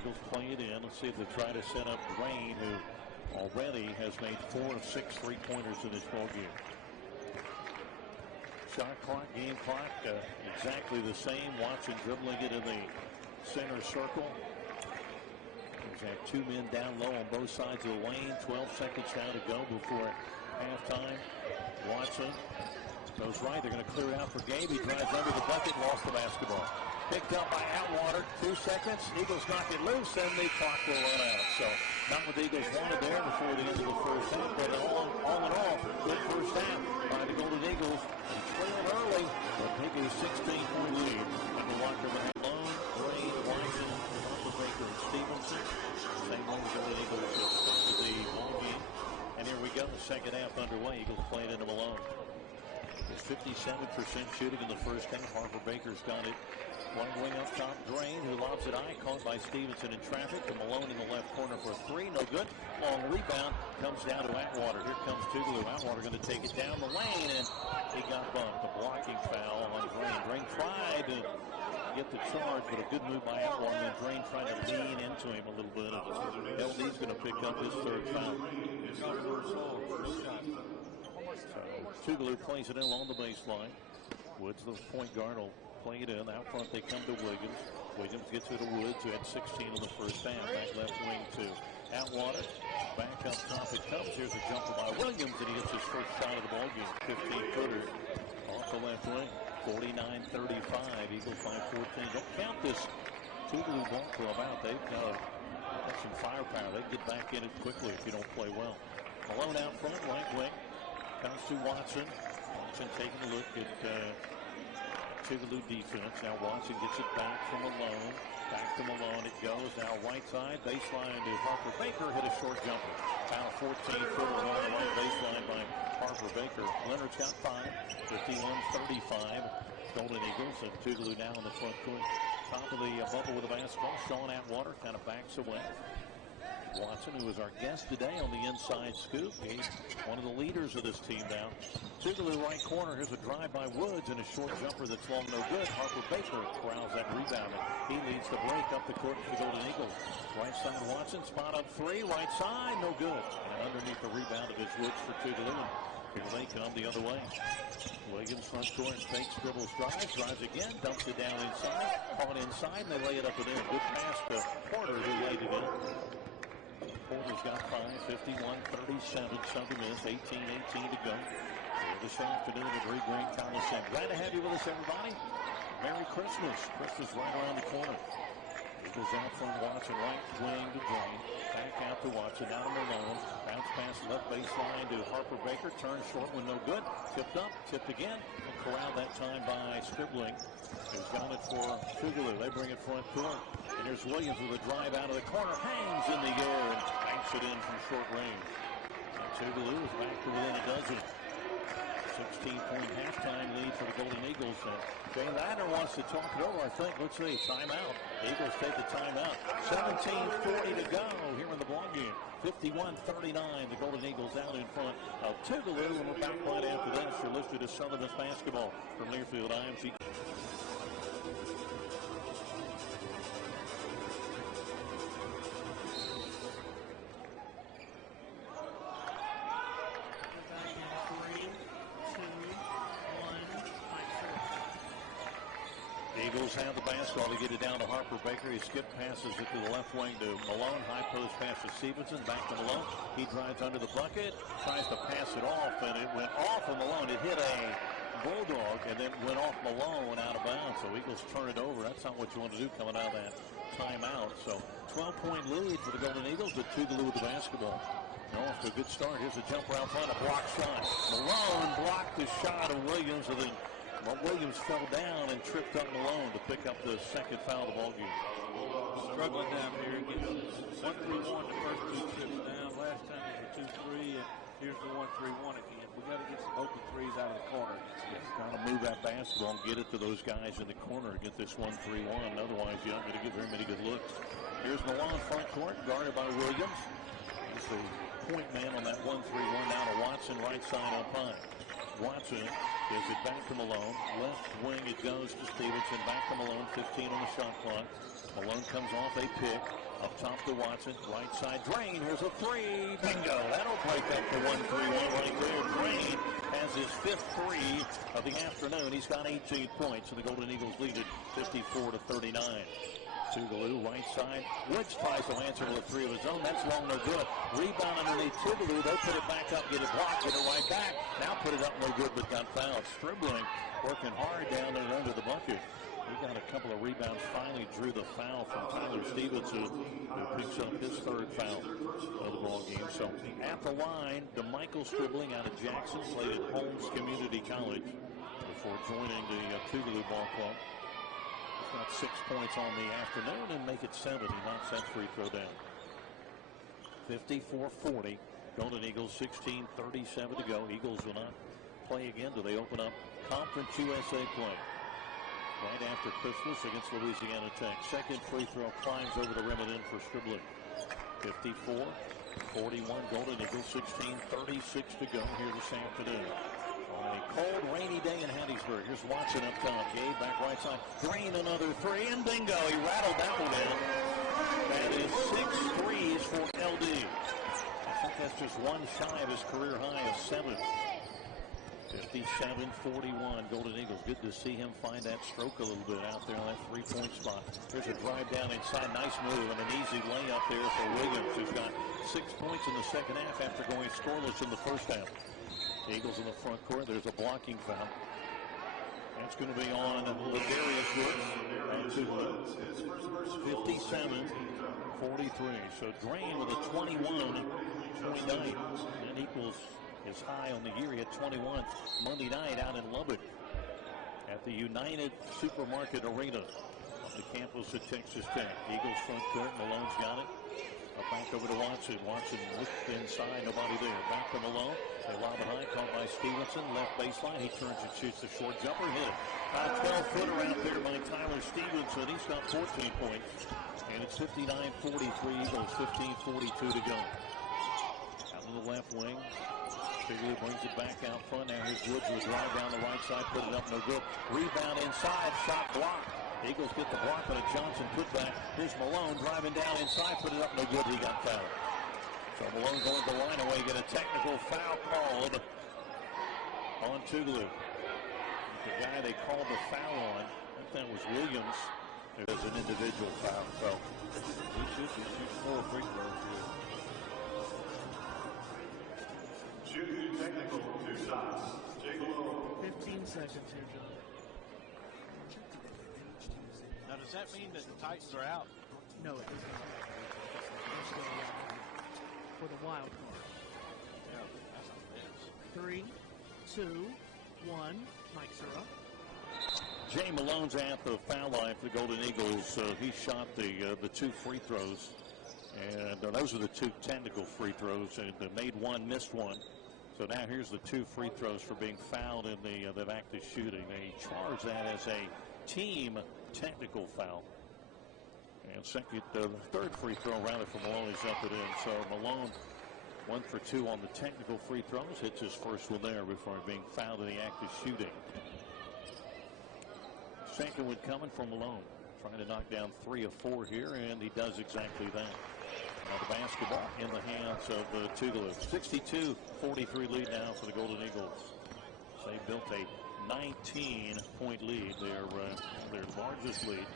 Eagles play it in. Let's see if they try to set up Draine, who already has made 4 of 6 3-pointers in this ball game. Shot clock, game clock, exactly the same. Watson dribbling it in the center circle. He's had 2 men down low on both sides of the lane. 12 seconds now to go before halftime. Watson goes right. They're going to clear it out for Gabe. He drives under the bucket, lost the basketball. Picked up by Atwater. 2 seconds. Eagles knock it loose, and the clock will run out. So not what the Eagles wanted there before the end of the first half. But all in all, good first half by the Golden Eagles. They trailed early, but take a 16-point lead. And the locker room alone, Draine, Watson, Harper Baker, and Stevenson. Same way the Golden Eagles started the ball game. And here we go. The second half underway. Eagles playing into Malone. There's 57% shooting in the first half. Harper Baker's got it. One wing up top, Draine, who lobs it high, caught by Stevenson in traffic. To Malone in the left corner for 3, no good. Long rebound comes down to Atwater. Here comes Tougaloo. Atwater going to take it down the lane, and he got bumped. A blocking foul on Draine. Draine tried to get the charge, but a good move by Atwater. And then Draine tried to lean into him a little bit. LD's going to pick up his 3rd foul. So Tougaloo plays it in along the baseline. Woods, the point guard, will play it in. Out front they come to Williams. Williams gets it to Woods, who had 16 in the first half. Back left wing to Atwater. Back up top it comes. Here's a jumper by Williams, and he gets his first shot of the ball game. 15-footer off the left wing. 49-35. Eagles by 14. Don't count this Tougaloo ball club out. They've got some firepower. They get back in it quickly if you don't play well. Malone out front, right wing. Comes to Watson. Watson taking a look at Tougaloo defense. Now Watson gets it back from Malone. Back to Malone it goes. Now right side, baseline to Harper Baker. Hit a short jumper. Foul 14-footer on the right baseline by Harper Baker. Leonard's got 5. 51-35. Golden Eagles and Tougaloo now in the front court. Top of the bubble with the basketball. Sean Atwater kind of backs away. Watson, who was our guest today on the inside scoop, he's one of the leaders of this team now. Tougaloo right corner. Here's a drive by Woods and a short jumper that's long no good. Harper Baker corrals that rebound. He leads the break up the court for the Golden Eagles. Right side Watson, spot up 3, right side, no good. And underneath the rebound of his Woods for Tougaloo. Here they come the other way. Williams front court, fakes, dribbles, drives again, dumps it down inside, caught inside, and they lay it up and in. Good pass to Porter, who laid it in. Porter's got 5, 51-37, Sunday miss, 18-18 to go. This afternoon at Green Coliseum. Glad to have you with us, everybody. Merry Christmas. Christmas right around the corner. Eagles out from Watson, right wing to Draine. Back out to Watson, out to Malone. Bounce pass left baseline to Harper Baker. Turn short one, no good. Tipped up, tipped again. And corralled that time by Stribling, who's got it for Tougaloo. They bring it front court. And here's Williams with a drive out of the corner. Hangs in the air and banks it in from short range. And Tougaloo is back to within a dozen. 16-point halftime lead for the Golden Eagles. Jay Ladner wants to talk it over, I think. Let's see. Timeout. Eagles take the timeout. 17:40 to go here in the ballgame. 51-39. The Golden Eagles out in front of Tougaloo. And we're back right after this. You're listening to Southern Miss basketball from Learfield IMG. Eagles have the basketball to get it down to Harper Baker. He skip passes it to the left wing to Malone. High post pass to Stevenson. Back to Malone. He drives under the bucket. Tries to pass it off, and it went off of Malone. It hit a Bulldog, and then went off Malone out of bounds. So Eagles turn it over. That's not what you want to do coming out of that timeout. So 12-point lead for the Golden Eagles with Tougaloo with the basketball. They're off to a good start. Here's a jumper out front. A block shot. Malone blocked the shot of Williams, and then Williams fell down and tripped up Malone to pick up the second foul of the ballgame. Struggling down here. Getting 1-3-1 the first 2 trips down. Last time it was a 2-3, and here's the 1-3-1 again. We got to get some open threes out of the corner. Trying to move that basketball and get it to those guys in the corner to get this 1-3-1. Otherwise, you're not going to get very many good looks. Here's Malone front court, guarded by Williams. He's the point man on that 1-3-1. Now to Watson, right side up high. Watson gives it back to Malone. Left wing it goes to Stevenson. Back to Malone. 15 on the shot clock. Malone comes off a pick. Up top to Watson. Right side Draine. Here's a 3. Bingo. That'll break up the 1-3-1 right there. Draine has his 5th 3 of the afternoon. He's got 18 points. And the Golden Eagles lead it 54-39. Tougaloo, right side. Woods tries to answer with a 3 of his own. That's long, no good. Rebound underneath Tougaloo. They put it back up, get it blocked, get it right back. Now put it up, no good, but got fouled. Stribling, working hard down there under the bucket. He got a couple of rebounds, finally drew the foul from Tyler Stevenson, who picks up his 3rd foul of the ball game. So at the line, DeMichael Stribling out of Jackson, played at Holmes Community College before joining the Tougaloo ball club. Got 6 points on the afternoon and make it 7. He knocks that free throw down. 54-40. Golden Eagles 16:37 to go. Eagles will not play again till they open up Conference USA play right after Christmas against Louisiana Tech. Second free throw climbs over the rim and in for Stribling. 54-41. Golden Eagles 16:36 to go here this afternoon. On a cold, rainy day in Hattiesburg. Here's Watson up top. Gabe back right side. Draine another 3, and bingo. He rattled that one in. That is 6 threes for LD. I think that's just one shy of his career high of 7. 57-41. Golden Eagles. Good to see him find that stroke a little bit out there on that 3-point spot. There's a drive down inside. Nice move and an easy layup there for Williams, who's got 6 points in the second half after going scoreless in the first half. Eagles in the front court. There's a blocking foul. That's going to be on Ladarius Woods to 57-43. So Draine with a 21.9. That equals his high on the year. He had 21 Monday night out in Lubbock at the United Supermarket Arena on the campus at Texas Tech. Eagles front court. Malone's got it. Back over to Watson. Watson looked inside. Nobody there. Back to Malone. They lob it high. Caught by Stevenson. Left baseline. He turns and shoots the short jumper. Hit it. 12-footer out there by Tyler Stevenson. He's got 14 points. And it's 59-43. Eagles 15-42 to go. Out to the left wing. Tougaloo brings it back out front. Now here's Woods with a drive down the right side. Put it up. No good. Rebound inside. Shot blocked. Eagles get the block on a Johnson putback. Here's Malone driving down inside. Put it up. No good. He got fouled. So Malone going to line away. Get a technical foul called on Tougaloo. The guy they called the foul on, I think that was Williams. It was an individual foul. So He shoots 4 free throws here. Shooting technical, 2 shots. Tougaloo. 15 seconds here, John. Now, does that mean that the Titans are out? No, it does not. They're still alive for the wild card. Yeah, that's a mess. 3, 2, 1. Mics are up. Jay Malone's at the foul line for the Golden Eagles. He shot the 2 free throws. And those are the 2 technical free throws. And they made 1, missed 1. So now here's the 2 free throws for being fouled in the active shooting. They charge that as a team technical foul. And third free throw rather for Malone. He's up it in. So Malone 1 for 2 on the technical free throws. Hits his first one there before being fouled in the active shooting. Second one coming from Malone. Trying to knock down 3 of 4 here, and he does exactly that. Now the basketball in the hands of Tougaloo. 62-43 lead now for the Golden Eagles. They built a 19-point lead. Their largest lead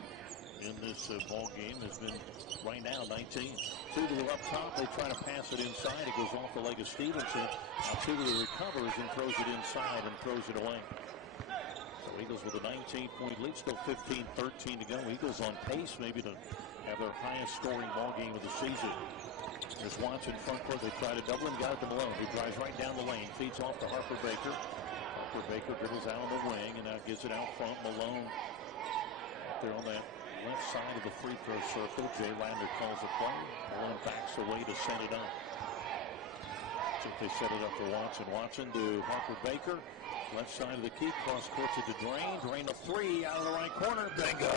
in this ball game has been right now 19. Tougaloo up top. They try to pass it inside. It goes off the leg of Stevenson. Now Tougaloo recovers and throws it inside and throws it away. So Eagles with a 19-point lead. Still 15-13 to go. Eagles on pace maybe to have their highest scoring ball game of the season. There's Watson front court. They try to double him. Got it to Malone. He drives right down the lane. Feeds off to Harper Baker. Harper Baker dribbles out on the wing and now gets it out front. Malone up there on that left side of the free throw circle. Jay Lander calls a play. Malone backs away to set it up. I think they set it up for Watson. Watson to Harper Baker. Left side of the key. Cross courts it to Draine. Draine a 3 out of the right corner. Bingo.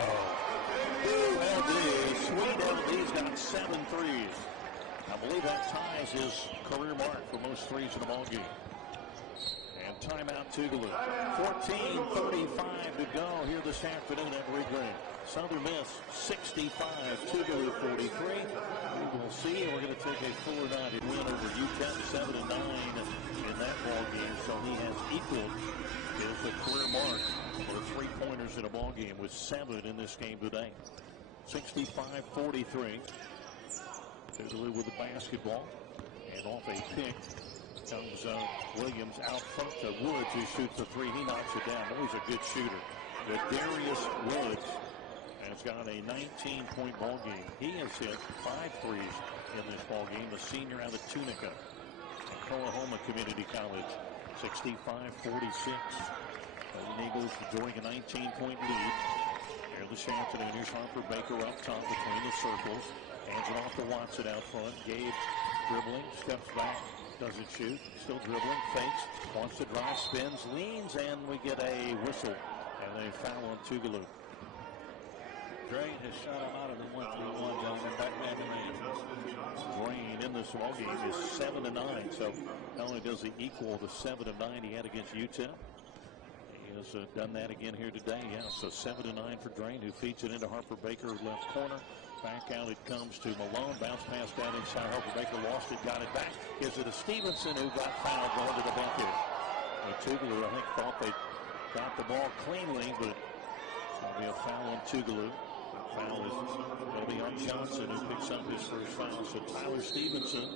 Sweet LD's got 7 threes. I believe that ties his career mark for most threes in the ball game. And timeout Tougaloo. 14:35 to go here this afternoon at Draine. Southern Miss 65, Tougaloo 43. We will see. We're going to take a fuller night win over UTEP 7-9 in that ball game. So he has equaled his career mark for 3-pointers in a ball game with 7 in this game today. 65-43. Tougaloo with the basketball, and off a pick comes Williams out front to Woods, who shoots a 3. He knocks it down. Oh, he's a good shooter. Darius Woods has got a 19-point ball game. He has hit 5 threes in this ball game. The senior out of Tunica, Oklahoma Community College. 65-46. The Eagles enjoying a 19-point lead here this afternoon. Here's Harper Baker up top between the circles. Hands it off to Watson out front. Gabe dribbling, steps back, doesn't shoot. Still dribbling, fakes, wants to drive, spins, leans, and we get a whistle. And they foul on Tougaloo. Draine has shot a lot of the 1-3-1 gentlemen back man to man. Draine in this ball game is 7-9. So not only does he equal the 7 of 9 he had against UTEP, he has done that again here today. Yeah, so 7-9 for Draine, who feeds it into Harper Baker, left corner. Back out it comes to Malone. Bounce pass down inside. Harper Baker lost it, got it back. Gives it to Stevenson, who got fouled going to the bucket. Tougaloo, I think, thought they got the ball cleanly, but it'll be a foul on Tougaloo. Foul is going to be on Johnson, who picks up his first foul. So Tyler Stevenson,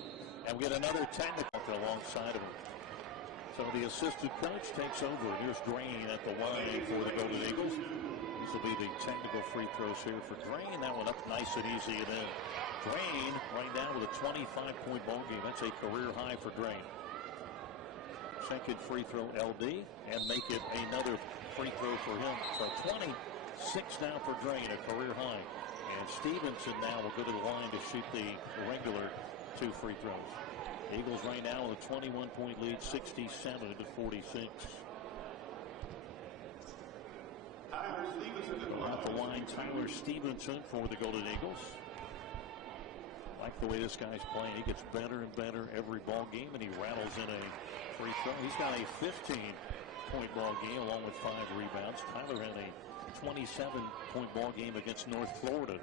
and we get another technical alongside of him. So the assistant coach takes over. Here's Draine at the line for the Golden Eagles. These will be the technical free throws here for Draine. That one up nice and easy. And then Draine right now with a 25-point ball game. That's a career high for Draine. Second free throw LD and make it another free throw for him. So 26 now for Draine, a career high. And Stevenson now will go to the line to shoot the regular 2 free throws. Eagles right now with a 21-point lead, 67-46. Off the line, Tyler Stevenson for the Golden Eagles. Like the way this guy's playing. He gets better and better every ball game, and he rattles in a free throw. He's got a 15-point ball game along with 5 rebounds. Tyler had a 27-point ball game against North Florida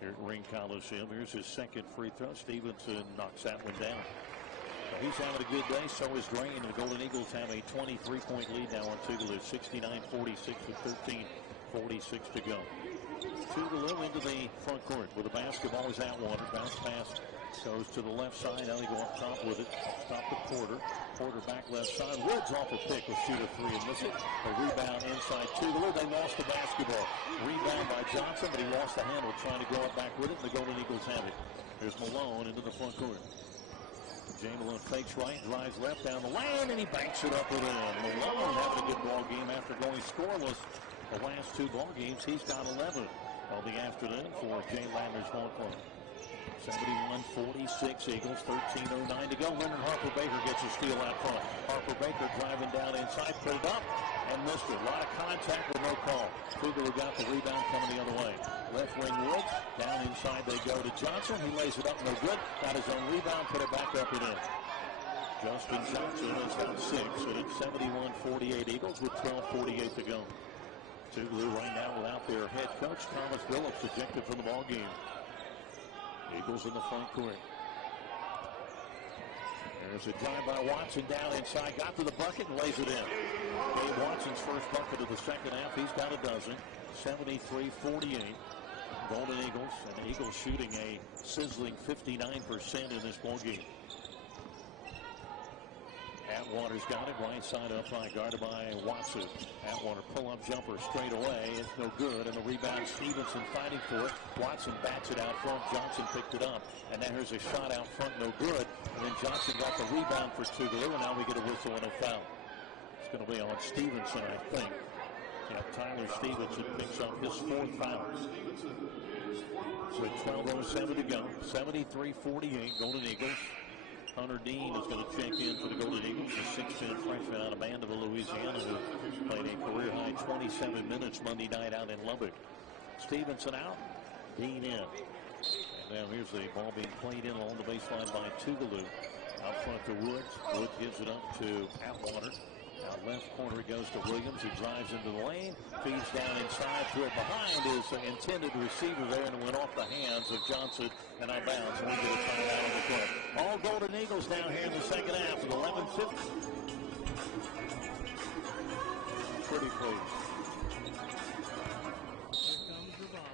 here at Ring Coliseum. Here's his second free throw. Stevenson knocks that one down. So he's having a good day. So is Draine. The Golden Eagles have a 23-point lead now on Tougaloo. 69-46 with 13:46 to go. Tougaloo into the front court with the basketball is Atwater. Bounce pass goes to the left side. Now they go up top with it. Top to Porter. Porter back left side. Woods off a pick will shoot a 3 and miss it. A rebound inside Tougaloo. They lost the basketball. Rebound by Johnson, but he lost the handle trying to go up back with it. And the Golden Eagles have it. Here's Malone into the front court. Jay Malone fakes right, drives left down the lane, and he banks it up with it. Malone having a good ball game after going scoreless the last 2 ball games. He's got 11 of the afternoon for Jay Landers ball club. 71-46 Eagles, 13:09 to go. Leonard Harper Baker gets a steal out front. Harper Baker driving down inside, put it up and missed it. A lot of contact with no call. Tougaloo got the rebound coming the other way. Left wing Woods, down inside they go to Johnson. He lays it up, no good. Got his own rebound, put it back up and in. Justin Johnson has got 6, and it's 71-48 Eagles with 12:48 to go. Tougaloo right now without their head coach, Thomas Phillips, ejected from the ball game. Eagles in the front court. There's a drive by Watson down inside, got to the bucket and lays it in. Gabe Watson's first bucket of the second half. He's got a dozen. 73-48. Golden Eagles, and the Eagles shooting a sizzling 59% in this ball game. Atwater's got it, right side up high, guarded by Watson. Atwater pull-up jumper straight away, it's no good, and the rebound Stevenson fighting for it. Watson bats it out front, Johnson picked it up, and now here's a shot out front, no good, and then Johnson got the rebound for Tougaloo, and now we get a whistle and a foul. It's going to be on Stevenson, I think. Yeah, Tyler Stevenson picks up his 4th foul. With 12:07 to go, 73-48, Golden Eagles. Hunter Dean is going to check in for the Golden Eagles, a 6'10" freshman out of Mandeville, Louisiana, who played a career-high 27 minutes Monday night out in Lubbock. Stevenson out, Dean in. And now here's the ball being played in along the baseline by Tougaloo. Out front to Woods. Woods gives it up to Atwater. Now left corner goes to Williams. He drives into the lane, feeds down inside, threw it behind his intended receiver there, and it went off the hands of Johnson and out of bounds. And we get a timeout on the court. All Golden Eagles down here in the second half with 11:50. Pretty pleased. Here comes the ball.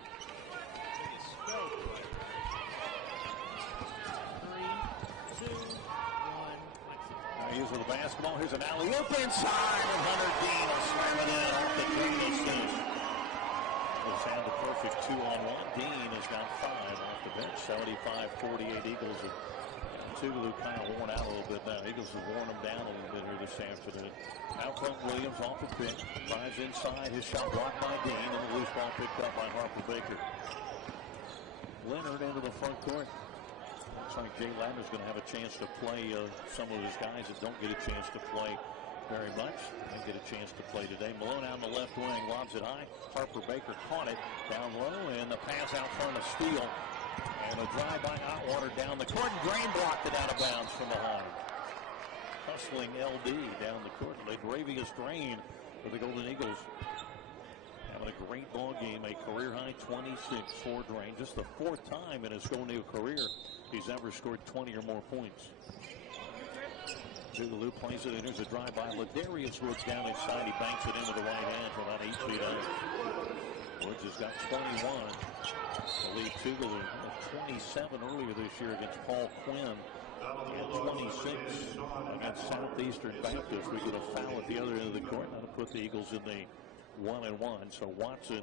Go. 3, 2, 1. Here's with the basketball. Here's an alley-oop inside, and Hunter Dean will slam it in off the tremendous. He's had the perfect 2-on-1. Dean has got 5 off the bench. 75-48 Eagles. Tougaloo kind of worn out a little bit now. Eagles have worn them down a little bit here this afternoon. Out front, Williams off the pick. Drives inside. His shot blocked by Dean, and the loose ball picked up by Harper Baker. Leonard into the front court. Looks like Jay Landers going to have a chance to play some of his guys that don't get a chance to play very much. They get a chance to play today. Malone out on the left wing, lobs it high. Harper Baker caught it down low, and the pass out front, a steal. And a drive by Atwater down the court, and Draine blocked it out of bounds from behind. Hustling LD down the court. Lagravius Draine for the Golden Eagles. Having a great ball game, a career-high 26 for Draine. Just the 4th time in his Golden Eagle career he's ever scored 20 or more points. Tougaloo plays it in. There's a drive by Ladarius Woods down inside. He banks it in with the right hand from about 8 feet out. Woods has got 21 to lead Tougaloo. 27 earlier this year against Paul Quinn at 26 against Southeastern Baptist. We get a foul at the other end of the court. That'll put the Eagles in the 1-1. So Watson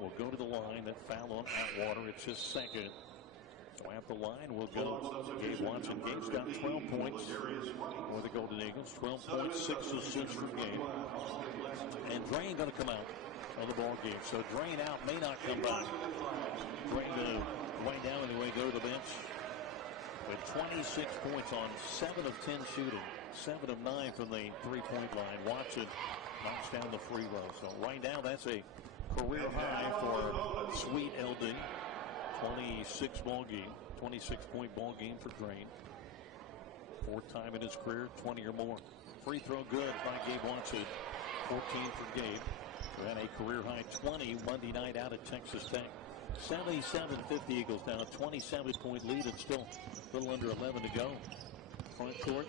will go to the line. That foul on Atwater. It's his second. So at the line will go Gabe Watson. Gabe's got 12 points for the Golden Eagles. 12 points, 6 assists for Gabe. And Draine going to come out of the ball game. So Draine out, may not come back. Draine going to wind down anyway, go to the bench. With 26 points on 7 of 10 shooting. 7 of 9 from the three-point line. Watson knocks down the free throw. So right now that's a career high for Sweet LD. 26 ball game, 26-point ball game for Draine. Fourth time in his career, 20 or more. Free throw good by Gabe Watson. 14 for Gabe. Who had a career high 20 Monday night out at Texas Tech. 77-50 Eagles down a 27-point lead and still a little under 11 to go. Front court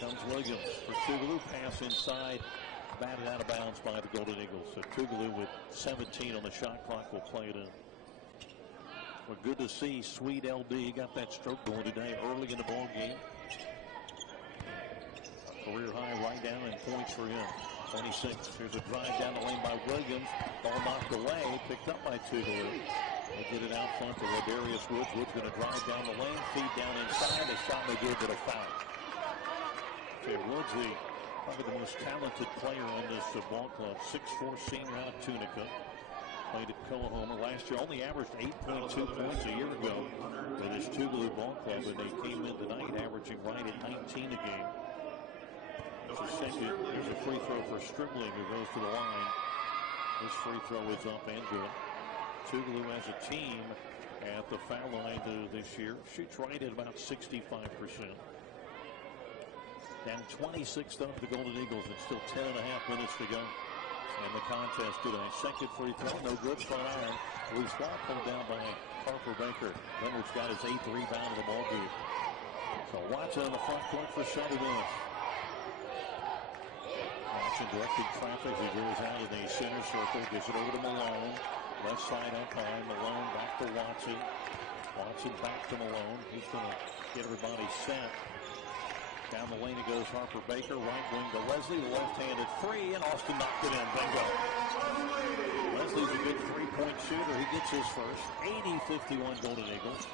comes Williams for Tougaloo. Pass inside, batted out of bounds by the Golden Eagles. So Tougaloo with 17 on the shot clock will play it in. Well, good to see Sweet LD got that stroke going today early in the ball game. Career high right down in points for him. 26. Here's a drive down the lane by Williams. Ball knocked away, picked up by Tougaloo. They get it out front to Ladarius Woods. Woods going to drive down the lane, feed down inside. A shot no good, but a foul. Okay, Woods, probably the most talented player on this ball club. 6'4" senior out of Tunica. Played at Coahoma last year. Only averaged 8.2 points a year ago with his Tougaloo ball club, and they came in tonight averaging right at 19 a game. It's a second. There's a free throw for Stribling, who goes to the line. His free throw is up and good. Tougaloo as a team at the foul line this year shoots right at about 65%. Down 26 to the Golden Eagles, and still 10.5 minutes to go. And the contest today. Second free throw, no good, front iron. Loose ball pulled down by Harper Baker. Leonard's got his 8th rebound of the ball game. So Watson in the front court for 7 minutes. Watson directing traffic. He goes out in the center circle, gets it over to Malone. Left side up high. Malone back to Watson. Watson back to Malone. He's going to get everybody set. Down the lane it goes Harper Baker, right wing to Leslie, the left-handed three, and Austin knocked it in. Bingo. Leslie's a good three-point shooter. He gets his first. 80-51 Golden Eagles.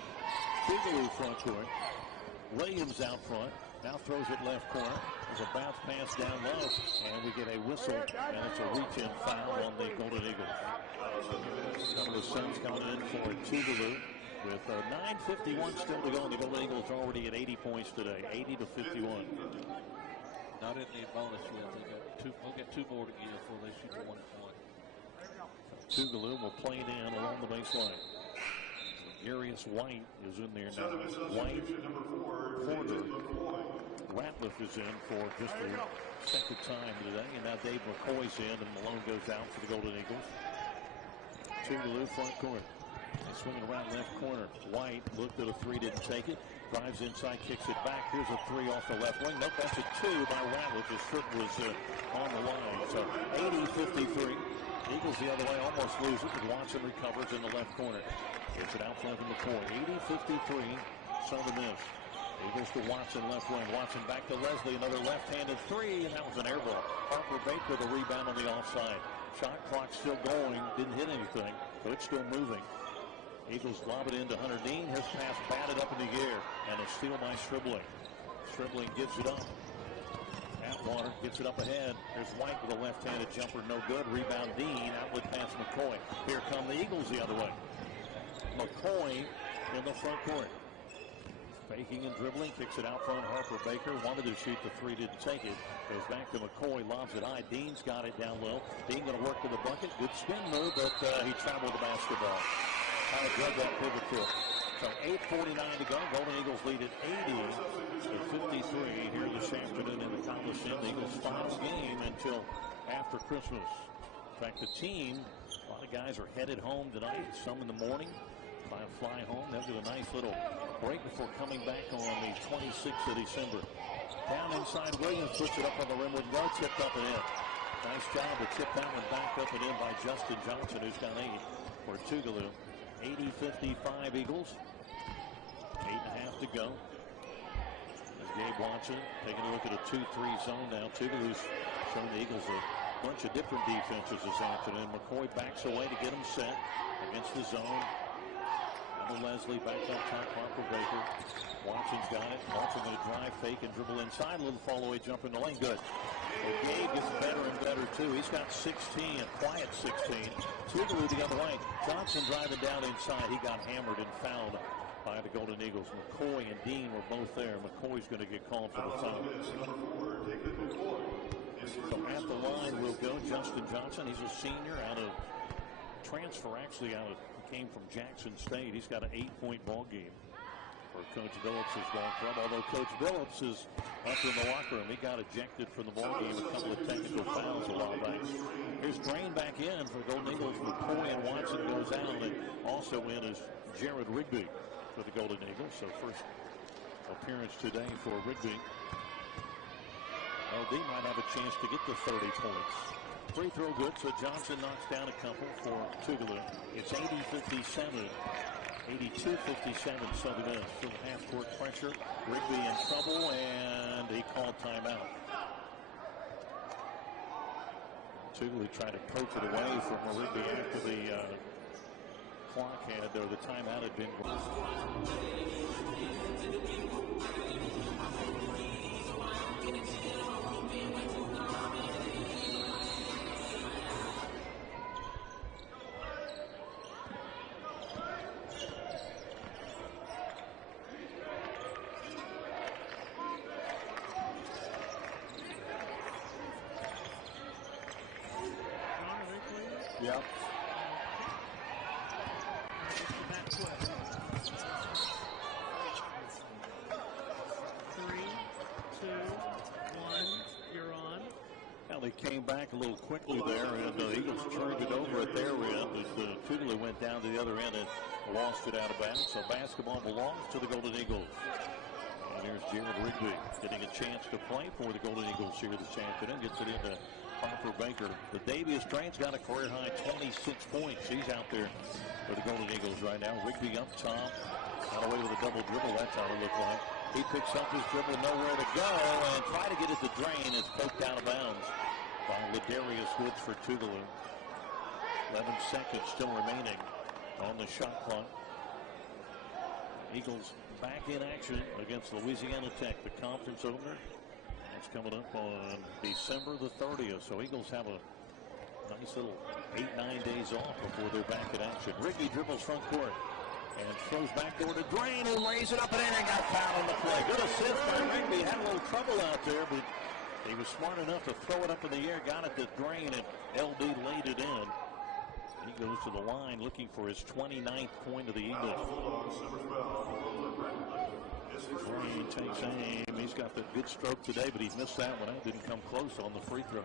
Tougaloo front court. Williams out front. Now throws it left corner. There's a bounce pass down low, and we get a whistle, and it's a reach-in foul on the Golden Eagles. Some of the Suns coming in for Tougaloo. With 9:51 still to go, and the Golden Eagles are already at 80 points today, 80-51. Not in the bonus yet. They'll get 2 more to give before they shoot the 1 point. Tougaloo will play it in along the baseline. Darius White is in there now. White, Porter, Ratliff is in for just the second time today, and now Dave McCoy's in, and Malone goes out for the Golden Eagles. Tougaloo front court. Swinging around left corner. White looked at a three, didn't take it. Drives inside, kicks it back. Here's a three off the left wing. Nope, that's a 2 by Ratliff. His foot was on the line. So 80-53. Eagles the other way, almost lose it, but Watson recovers in the left corner. Gets it out front in the court. 80-53. Southern miss. Eagles to Watson, left wing. Watson back to Leslie. Another left-handed three, and that was an air ball. Harper Baker, the rebound on the offside. Shot clock still going. Didn't hit anything, so it's still moving. Eagles lob it into Hunter Dean. His pass batted up in the air, and a steal by Stribling. Stribling gives it up. Atwater gets it up ahead. There's White with a left-handed jumper, no good. Rebound Dean, outlet pass McCoy. Here come the Eagles the other way. McCoy in the front court. Faking and dribbling, kicks it out front. Harper Baker wanted to shoot the three, didn't take it. Goes back to McCoy, lobs it high. Dean's got it down low. Dean going to work to the bucket. Good spin move, but he traveled the basketball. Kind of drug that pivot to it. So 8:49 to go. Golden Eagles lead at 80-53 here this afternoon in the Coliseum. The Eagles' final game until after Christmas. In fact, the team, a lot of guys are headed home tonight. Some in the morning. Fly home. They'll do a nice little break before coming back on the 26th of December. Down inside, Williams puts it up on the rim with no tipped up and in. Nice job to tip that one back up and in by Justin Johnson, who's got 8 for Tougaloo. 80-55 Eagles. 8.5 to go. Gabe Watson taking a look at a 2-3 zone now. Tougaloo's showing the Eagles a bunch of different defenses this afternoon. McCoy backs away to get him set against the zone. Leslie back up top, Harper Baker. Watson's got it. Watson going to drive, fake, and dribble inside. A little fall away jump in the lane. Good. Well, Gabe gets better and better, too. He's got 16, a quiet 16. Tougaloo the other way. Johnson driving down inside. He got hammered and fouled by the Golden Eagles. McCoy and Dean were both there. McCoy's going to get called for the foul. So at the line will go Justin Johnson. He's a senior out of transfer, actually out of came from Jackson State. He's got an 8-point ball game for Coach Billups' ball club. Although Coach Billups is up in the locker room, he got ejected from the ball game. A couple of technical fouls a while back. Here's Draine back in for Golden Eagles. McCoy and Watson goes out, and also in is Jared Rigby for the Golden Eagles. So first appearance today for Rigby. LD might have a chance to get to 30 points. Free throw good, so Johnson knocks down a couple for Tougaloo. It's 80-57, 82-57 Southern Miss. Still half-court pressure. Rigby in trouble, and he called timeout. Tougaloo tried to poke it away from Rigby after the clock had, or the timeout had been. Yep. Now they came back a little quickly there, and the Eagles turned it over at their end as Tougaloo went down to the other end and lost it out of bounds. So basketball belongs to the Golden Eagles. And here's Jared Rigby getting a chance to play for the Golden Eagles here this afternoon. Gets it into Harper Baker. The Davies Drain's got a career high 26 points. He's out there for the Golden Eagles right now. Rigby up top. Got away with a double dribble. That's how it looked like. He picks up his dribble, nowhere to go, and try to get it to Draine. It's poked out of bounds by Ladarius Woods for Tougaloo. 11 seconds still remaining on the shot clock. Eagles back in action against Louisiana Tech, the conference opener. That's coming up on December the 30th. So Eagles have a nice little 8-9 days off before they're back in action. Rigby dribbles front court and throws back door to Draine, who lays it up and in and got fouled on the play. Good assist by Rigby. Had a little trouble out there, but he was smart enough to throw it up in the air, got it to Draine, and LD laid it in. He goes to the line looking for his 29th point of the Eagles. Draine takes aim. He's got the good stroke today, but he missed that one. That didn't come close on the free throw.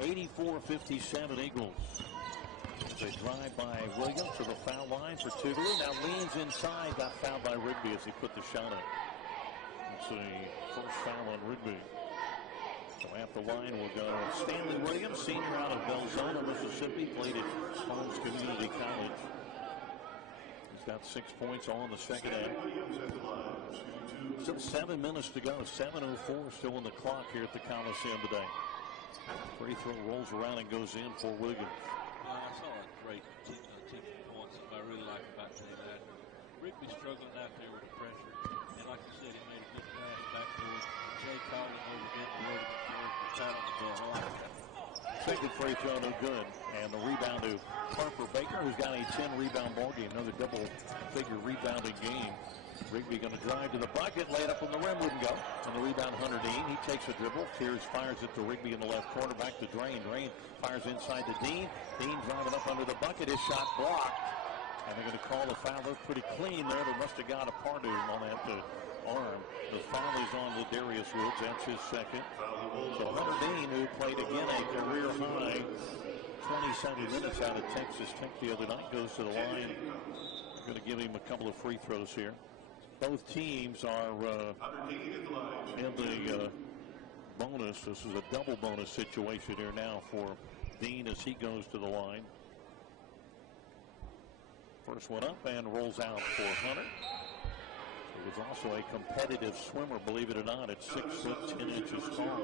84-57 Eagles. They drive by Williams to the foul line for Tougaloo. Now leans inside, got fouled by Rigby as he put the shot up. It's the first foul on Rigby. So at the line will go Stanley Williams, senior out of Belzona, Mississippi, played at Holmes Community College. He's got 6 points all in the second half. Still 7 minutes to go. 7:04 still on the clock here at the Coliseum today. Free throw rolls around and goes in for Williams. I saw a great team points that I really like about that. Rigby struggling out there with the pressure. And like you said, he made a good pass back there. Jay calling over him to the pat on the ball. I like that. Second free throw, no good. And the rebound to Harper Baker, who's got a 10-rebound ball game. Another double-figure rebounding game. Rigby going to drive to the bucket, lay it up on the rim, wouldn't go. And the rebound, Hunter Dean. He takes a dribble. Sears fires it to Rigby in the left corner, back to Draine. Draine fires inside to Dean. Dean driving up under the bucket. His shot blocked. And they're going to call the foul. Looked pretty clean there. They must have got a Pardue on that arm. The foul is on Ladarius Woods. That's his second. So Hunter Dean, who played again a career high 27 minutes out of Texas Tech the other night, goes to the line. They're going to give him a couple of free throws here. Both teams are in the bonus. This is a double bonus situation here now for Dean as he goes to the line. First one up and rolls out for Hunter. was also a competitive swimmer, believe it or not, at 6 foot 10 inches tall.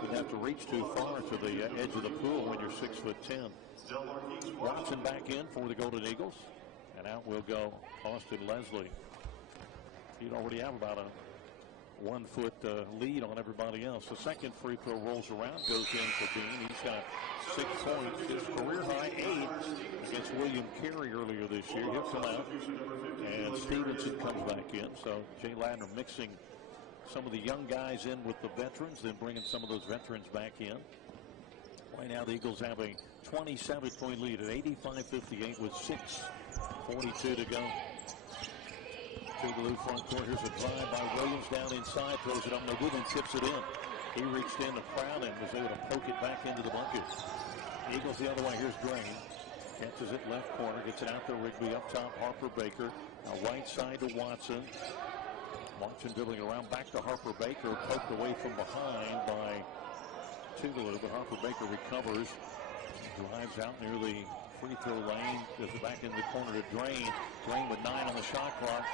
Didn't have to reach too far to the edge of the pool when you're 6 foot 10. Watson back in for the Golden Eagles. And out will go Austin Leslie. He'd already have about a 1 foot lead on everybody else. The second free throw rolls around, goes in for Dean. He's got 6 points. His career high 8 against William Carey earlier this year. He'll come out, and Stevenson comes back in. So Jay Ladner mixing some of the young guys in with the veterans, then bringing some of those veterans back in. Right now the Eagles have a 27-point lead at 85-58 with 6:42 to go. Tougaloo front court. Here's a drive by Williams down inside, throws it up no good and tips it in. He reached in the crowd and was able to poke it back into the bucket. Eagles the other way. Here's Draine. Catches it left corner, gets it out to Rigby up top. Harper Baker. Now right side to Watson. Watson dribbling around back to Harper Baker, poked away from behind by Tougaloo, but Harper Baker recovers, drives out near the free throw lane, gives it back into the corner to Draine. Draine with 9 on the shot clock.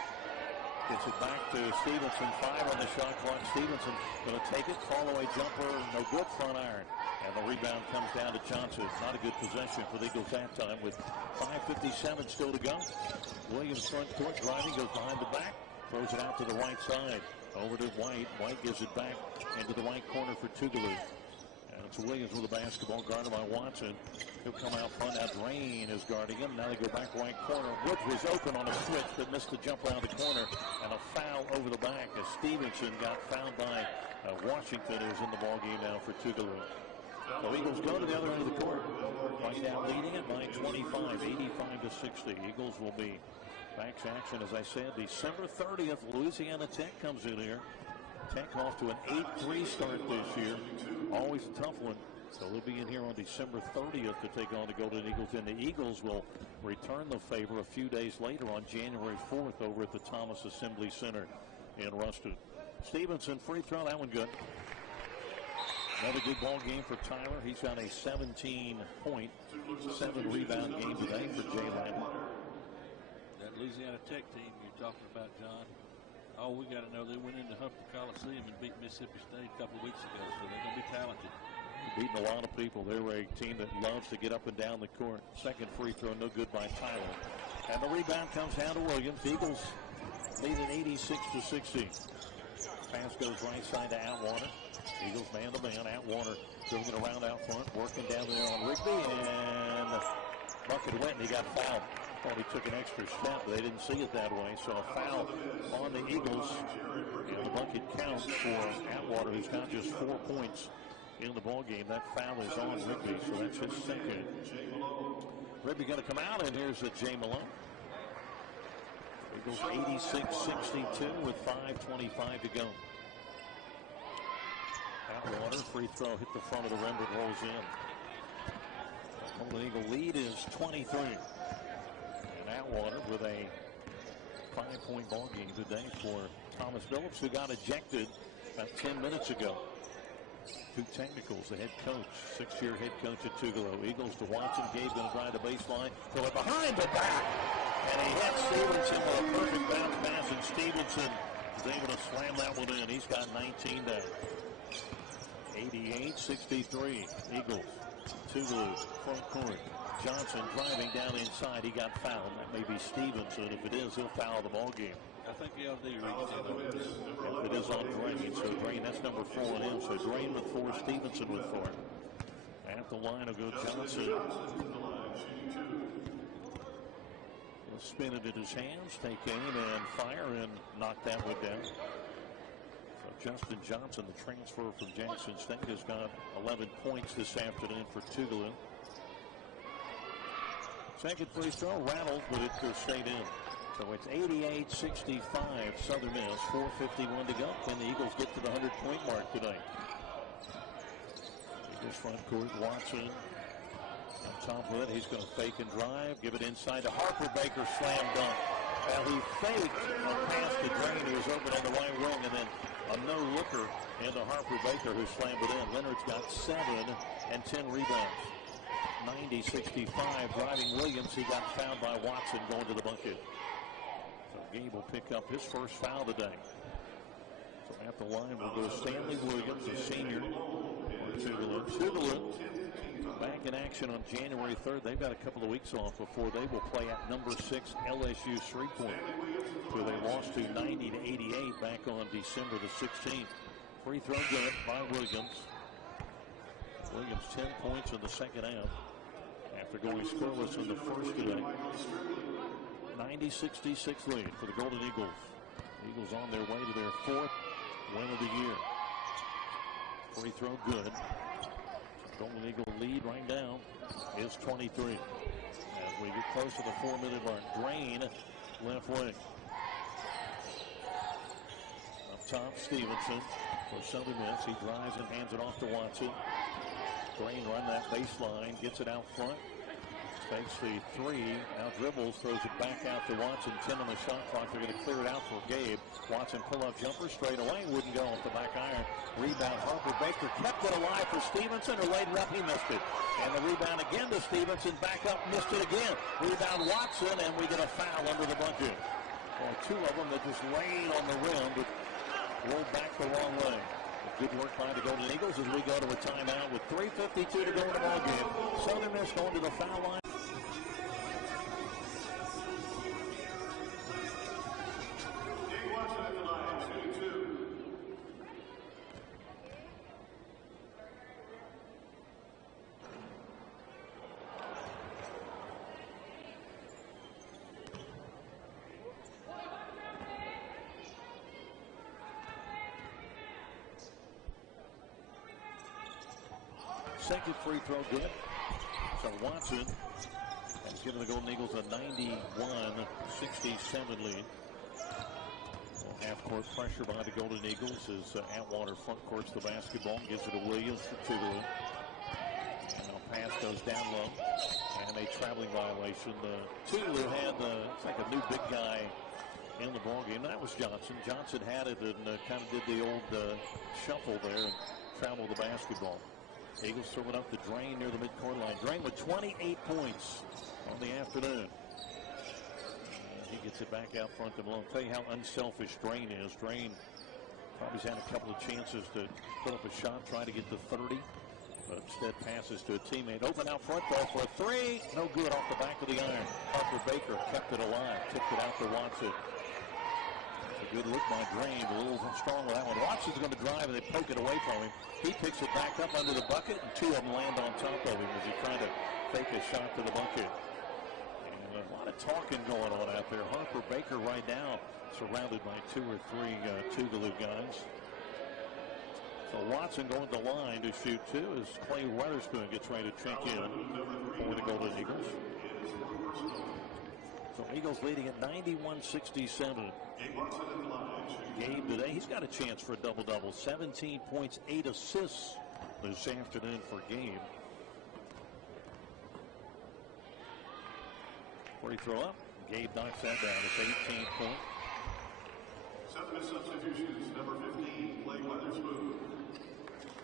Gets it back to Stevenson, 5 on the shot clock. Stevenson going to take it, fall away jumper, no good, front iron. And the rebound comes down to Johnson. Not a good possession for the Eagles that time with 5:57 still to go. Williams front court driving, goes behind the back, throws it out to the right side. Over to White. White gives it back into the right corner for Tougaloo. And it's Williams with the basketball guarded by Watson. He'll come out front. Now Draine is guarding him. Now they go back right corner. Woods was open on a switch but missed the jump around the corner. And a foul over the back as Stevenson got fouled by Washington, who's in the ballgame now for Tougaloo. So Eagles go to the other end of the court. Right now leading it by 25, 85-60. Eagles will be back to action, as I said, December 30th. Louisiana Tech comes in here. Tech off to an 8-3 start this year. Always a tough one. So they'll be in here on December 30th to take on the Golden Eagles. And the Eagles will return the favor a few days later on January 4th over at the Thomas Assembly Center in Ruston. Stevenson free throw, that one good. Another good ball game for Tyler. He's got a 17-point, 7-rebound game today for Jay Ladner. That Louisiana Tech team you're talking about, John, all we got to know, they went into Humphrey Coliseum and beat Mississippi State a couple of weeks ago, so they're going to be talented. Beating a lot of people. They were a team that loves to get up and down the court. Second free throw, no good by Tyler. And the rebound comes down to Williams. Eagles lead it 86-60. Pass goes right side to Atwater. Eagles man-to-man. Atwater dribbling around out front, working down there on Rigby, and bucket went and he got fouled. Thought he took an extra step, but they didn't see it that way. So a foul on the Eagles, and the bucket counts for Atwater, who's got just 4 points in the ball game. That foul is on Rigby, so that's his second. Rigby going to come out, and here's Jay Malone. Eagles 86-62 with 5:25 to go. Atwater, free throw, hit the front of the rim, but rolls in. Golden Eagle lead is 23. And Atwater with a 5-point ball game today for Thomas Phillips, who got ejected about 10 minutes ago. 2 technicals, the head coach, 6-year head coach at Tougaloo. Eagles to Watson. Gabe going to drive the baseline. Throw it behind the back. And he hit Stevenson with a perfect bounce pass, and Stevenson is able to slam that one in. He's got 19 down. 88-63. Eagles. Tougaloo, front court. Johnson driving down inside. He got fouled. That may be Stevenson. If it is, he'll foul the ball game. I think the LD reached in. It is on Draine. So Draine, that's number 4 on him. So Draine with 4, Stevenson with 4. At the line will go Johnson. He'll spin it in his hands, take aim and fire, and knock that one down. So Justin Johnson, the transfer from Jackson State, has got 11 points this afternoon for Tougaloo. Second free throw rattled, but it stayed in. So it's 88-65 Southern Miss, 4:51 to go. Can the Eagles get to the 100-point mark today? Eagles front court, Watson on top of it. He's going to fake and drive, give it inside to Harper Baker, slam dunk. Now he faked a pass to Draine, who was open on the right wing, and then a no-looker into Harper Baker, who slammed it in. Leonard's got 7 and 10 rebounds. 90-65, driving Williams. He got fouled by Watson going to the bucket. So Gabe will pick up his first foul today. So at the line will go Stanley Williams, a senior for Tougaloo. Tougaloo back in action on January 3rd. They've got a couple of weeks off before they will play at number 6 LSU Shreveport, who they lost to 90-88 back on December the 16th. Free throw good by Williams. Williams 10 points in the second half after going scoreless in the first today. 90-66 lead for the Golden Eagles. Eagles on their way to their 4th win of the year. Free throw good. Golden Eagle lead right now is 23. As we get close to the 4-minute mark, Draine left wing. Up top, Stevenson for Southern Miss. He drives and hands it off to Watson. Draine run that baseline, gets it out front. Takes the three, now dribbles, throws it back out to Watson. 10 on the shot clock. They're going to clear it out for Gabe. Watson pull-up jumper straight away. Wouldn't go off the back iron. Rebound, Harper Baker kept it alive for Stevenson, or laid it up. He missed it. And the rebound again to Stevenson. Back up, missed it again. Rebound Watson, and we get a foul under the bucket. Well, two of them that just laid on the rim, but rolled back the wrong way. Good work by the Golden Eagles as we go to a timeout with 3:52 to go in the ballgame. Southern Miss going to the foul line. Second free throw good. So Watson has given the Golden Eagles a 91-67 lead. Well, half-court pressure by the Golden Eagles as Atwater front courts the basketball, gives it to Williams for Tougaloo. And now pass goes down low, and a traveling violation. Tougaloo had it's like a new big guy in the ballgame. That was Johnson. Johnson had it and kind of did the old shuffle there and traveled the basketball. Eagles throw it up to Draine near the midcourt line. Draine with 28 points on the afternoon. And he gets it back out front to Malone. Tell you how unselfish Draine is. Draine probably had a couple of chances to put up a shot, try to get to 30. But instead passes to a teammate. Open out front though for a three. No good off the back of the iron. Harper Baker kept it alive. Tipped it out to Watson. A good look by Draine, a little strong with that one. Watson's going to drive and they poke it away from him. He picks it back up under the bucket, and two of them land on top of him as he tried to fake a shot to the bucket. And a lot of talking going on out there. Harper Baker right now surrounded by two or three Tougaloo guys. So Watson going to the line to shoot two as Clay Weatherspoon gets ready to check in for the Golden Eagles. So Eagles leading at 91-67. Gabe today, he's got a chance for a double-double. 17 points, 8 assists this afternoon for Gabe. Free throw up. Gabe knocks that down. It's 18 points. Southern substitutions, number 15, Clay Weatherspoon.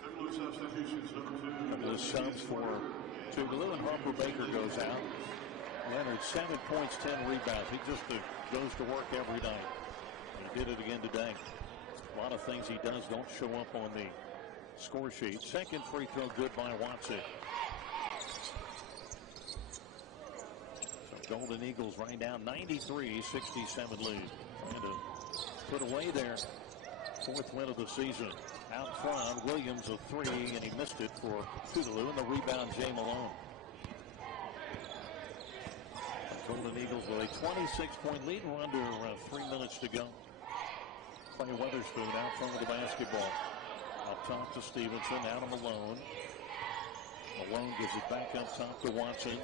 Tougaloo substitutions, number 2. Couple of subs for Tougaloo, and Harper Baker goes out. Leonard, 7 points, 10 rebounds. He just goes to work every night. He did it again today. A lot of things he does don't show up on the score sheet. Second free throw good by Watson. So Golden Eagles right now 93-67 lead. Trying to put away their 4th win of the season. Out front, Williams a three, and he missed it for Tougaloo, and the rebound, Jay Malone. Golden Eagles with a 26-point lead. We're under 3 minutes to go. Clay Weatherspoon out front with the basketball. Up top to Stevenson, out to Malone. Malone gives it back up top to Watson.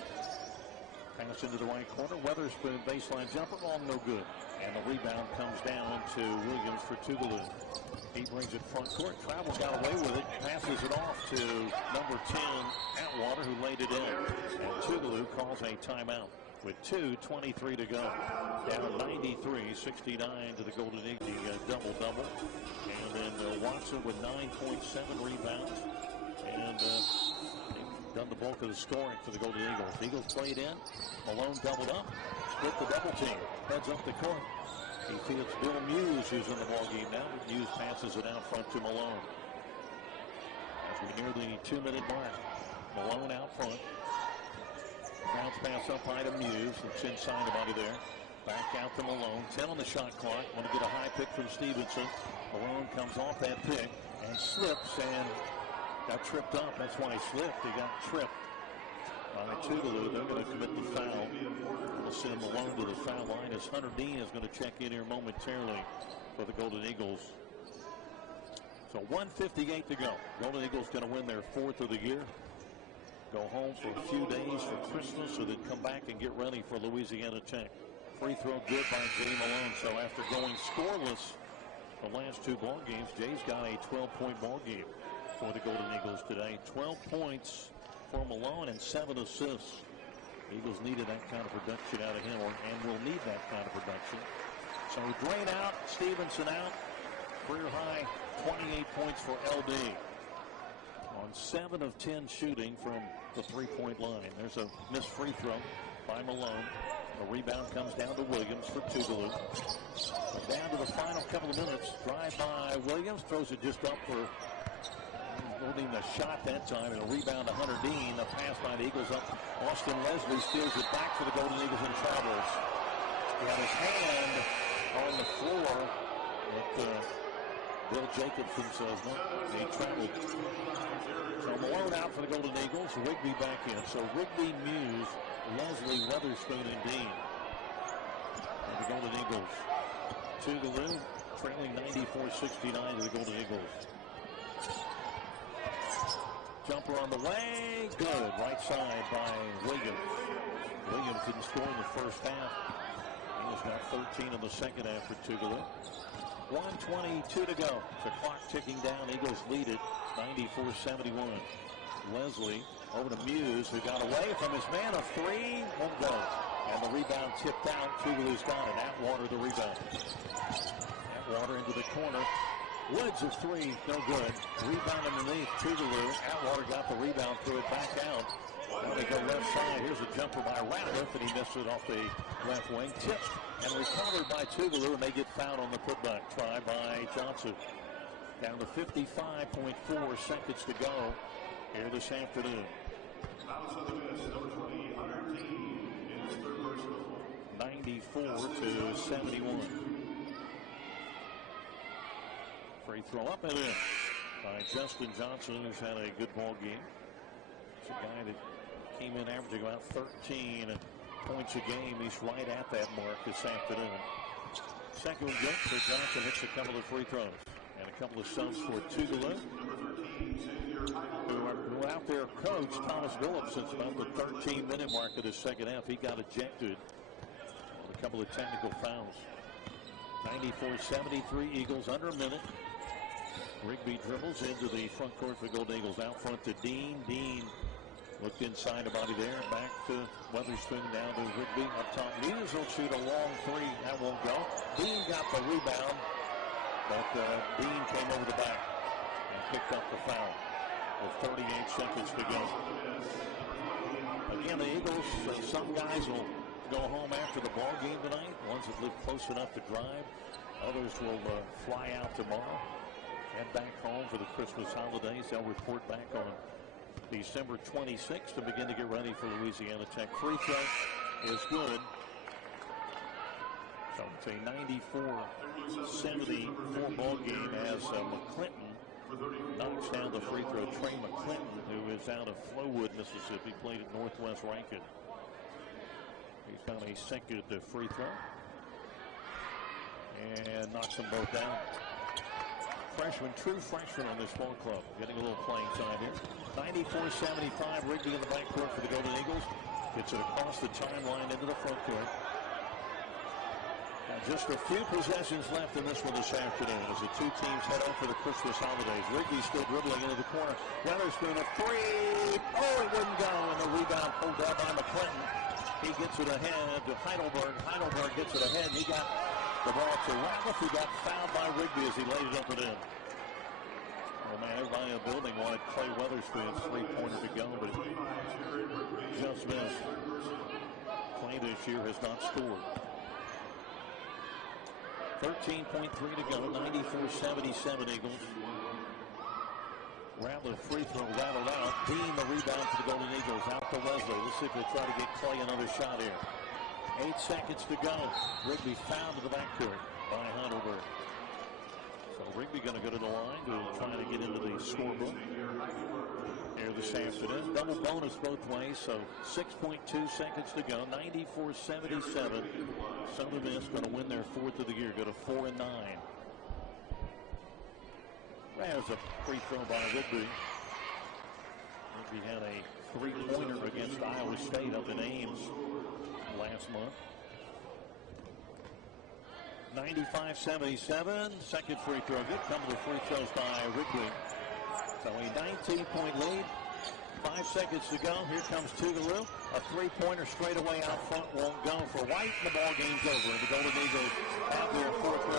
Pass into the right corner. Weatherspoon baseline jumper, long, no good. And the rebound comes down to Williams for Tougaloo. He brings it front court. Travels got away with it. Passes it off to number 10, Atwater, who laid it in. And Tougaloo calls a timeout with 2:23 to go. Down 93-69 to the Golden Eagles. Double-double. And then Watson with 9.7 rebounds. And they've done the bulk of the scoring for the Golden Eagles. Eagles played in. Malone doubled up. Split the double team. Heads up the court. He feels Bill Muse, who's in the ball game now. Muse passes it out front to Malone. As we near the 2-minute mark, Malone out front. Bounce pass up high to Muse. It's inside the body there. Back out to Malone. 10 on the shot clock. Want to get a high pick from Stevenson. Malone comes off that pick and slips and got tripped up. That's why he slipped. He got tripped by Tougaloo. They're going to commit the foul. We'll send Malone to the foul line as Hunter Dean is going to check in here momentarily for the Golden Eagles. So 1:58 to go. Golden Eagles going to win their 4th of the year. Go home for a few days for Christmas, so then come back and get ready for Louisiana Tech. Free throw good by Jay Malone. So after going scoreless the last 2 ball games, Jay's got a 12-point ball game for the Golden Eagles today. 12 points for Malone and 7 assists. Eagles needed that kind of production out of him, and will need that kind of production. So Draine out, Stevenson out. Career high 28 points for LD. On 7 of 10 shooting from the 3-point line. There's a missed free throw by Malone. A rebound comes down to Williams for Tougaloo. Down to the final couple of minutes. Drive by Williams. Throws it just up for holding the shot that time, and a rebound to Hunter Dean. The pass by the Eagles up. Austin Leslie steals it back for the Golden Eagles and travels. He had his hand on the floor, but Bill Jacobson says no. He traveled. So Malone out for the Golden Eagles. Rigby back in. So Rigby, Muse, Leslie, Weatherspoon, and Dean. And the Golden Eagles. Tougaloo trailing 94-69 to the Golden Eagles. Jumper on the way. Good. Right side by Williams. Williams didn't score in the first half. Eagles got 13 in the second half for Tougaloo. 1:22 to go. The clock ticking down. Eagles lead it 94-71. Leslie over to Muse, who got away from his man. A 3 won't go. And the rebound tipped out. Tougaloo's got it. Atwater the rebound. Atwater into the corner. Woods of 3, no good. Rebound underneath Tougaloo. Atwater got the rebound, threw it back out. Now they go left side. Here's a jumper by Ratliff, and he missed it off the left wing. Tipped and recovered by Tougaloo, and they get fouled on the putback try by Johnson. Down to 55.4 seconds to go here this afternoon. 94-71. Free throw up and in by Justin Johnson, who's had a good ball game. It's a guy that came in averaging about 13 points a game. He's right at that mark this afternoon. Second one good, so Johnson hits a couple of free throws. And a couple of subs for Tougaloo, who out there coached Thomas Phillips since about the 13-minute mark of the second half. He got ejected with a couple of technical fouls. 94-73, Eagles under a minute. Rigby dribbles into the front court for the Golden Eagles. Out front to Dean. Dean looked inside the body there. Back to Weatherspoon, down to Rigby. Up top, Muse will shoot a long 3. That won't go. Dean got the rebound, but Dean came over the back and picked up the foul with 38 seconds to go. Again, the Eagles, some guys will go home after the ball game tonight. Ones that live close enough to drive. Others will fly out tomorrow. Head back home for the Christmas holidays. They'll report back on December 26th to begin to get ready for Louisiana Tech. Free throw is good. So it's a 94-74 ball game as McClinton knocks down the free throw. Trey McClinton, who is out of Flowood, Mississippi, played at Northwest Rankin. He's got a second free throw and knocks them both down. Freshman, true freshman on this ball club, getting a little playing time here. 94-75, Rigby in the backcourt for the Golden Eagles. Gets it across the timeline into the front court. Now just a few possessions left in this one this afternoon as the two teams head out for the Christmas holidays. Rigby still dribbling into the corner. Weatherspoon a 3. Oh, it wouldn't go, and the rebound pulled down by McClinton. He gets it ahead to Heidelberg. Heidelberg gets it ahead, and he got the ball to Ratliff, who got fouled by Rigby as he laid it up and in. Oh man, everybody in the building wanted Clay Weatherspoon's 3-pointer to go, but just missed. Clay this year has not scored. 13.3 to go, 94-77 Eagles. Rattler free throw rattled out. Dean the rebound for the Golden Eagles. Out to Wesley. Let's see if they try to get Clay another shot here. 8 seconds to go. Rigby fouled to the backcourt by Heidelberg. So Rigby going to go to the line to try to get into the scorebook here this afternoon. Double bonus both ways, so 6.2 seconds to go. 94-77. Southern Miss going to win their 4th of the year. Go to 4-9. There's a free throw by Rigby. Rigby had a 3-pointer against Iowa State up in Ames last month. 95-77. Second free throw. Good. Couple of free throws by Rigby. So a 19-point lead. 5 seconds to go. Here comes Tougaloo. A 3-pointer straight away out front won't go for White. The ball game's over. And the Golden Eagles have their 4th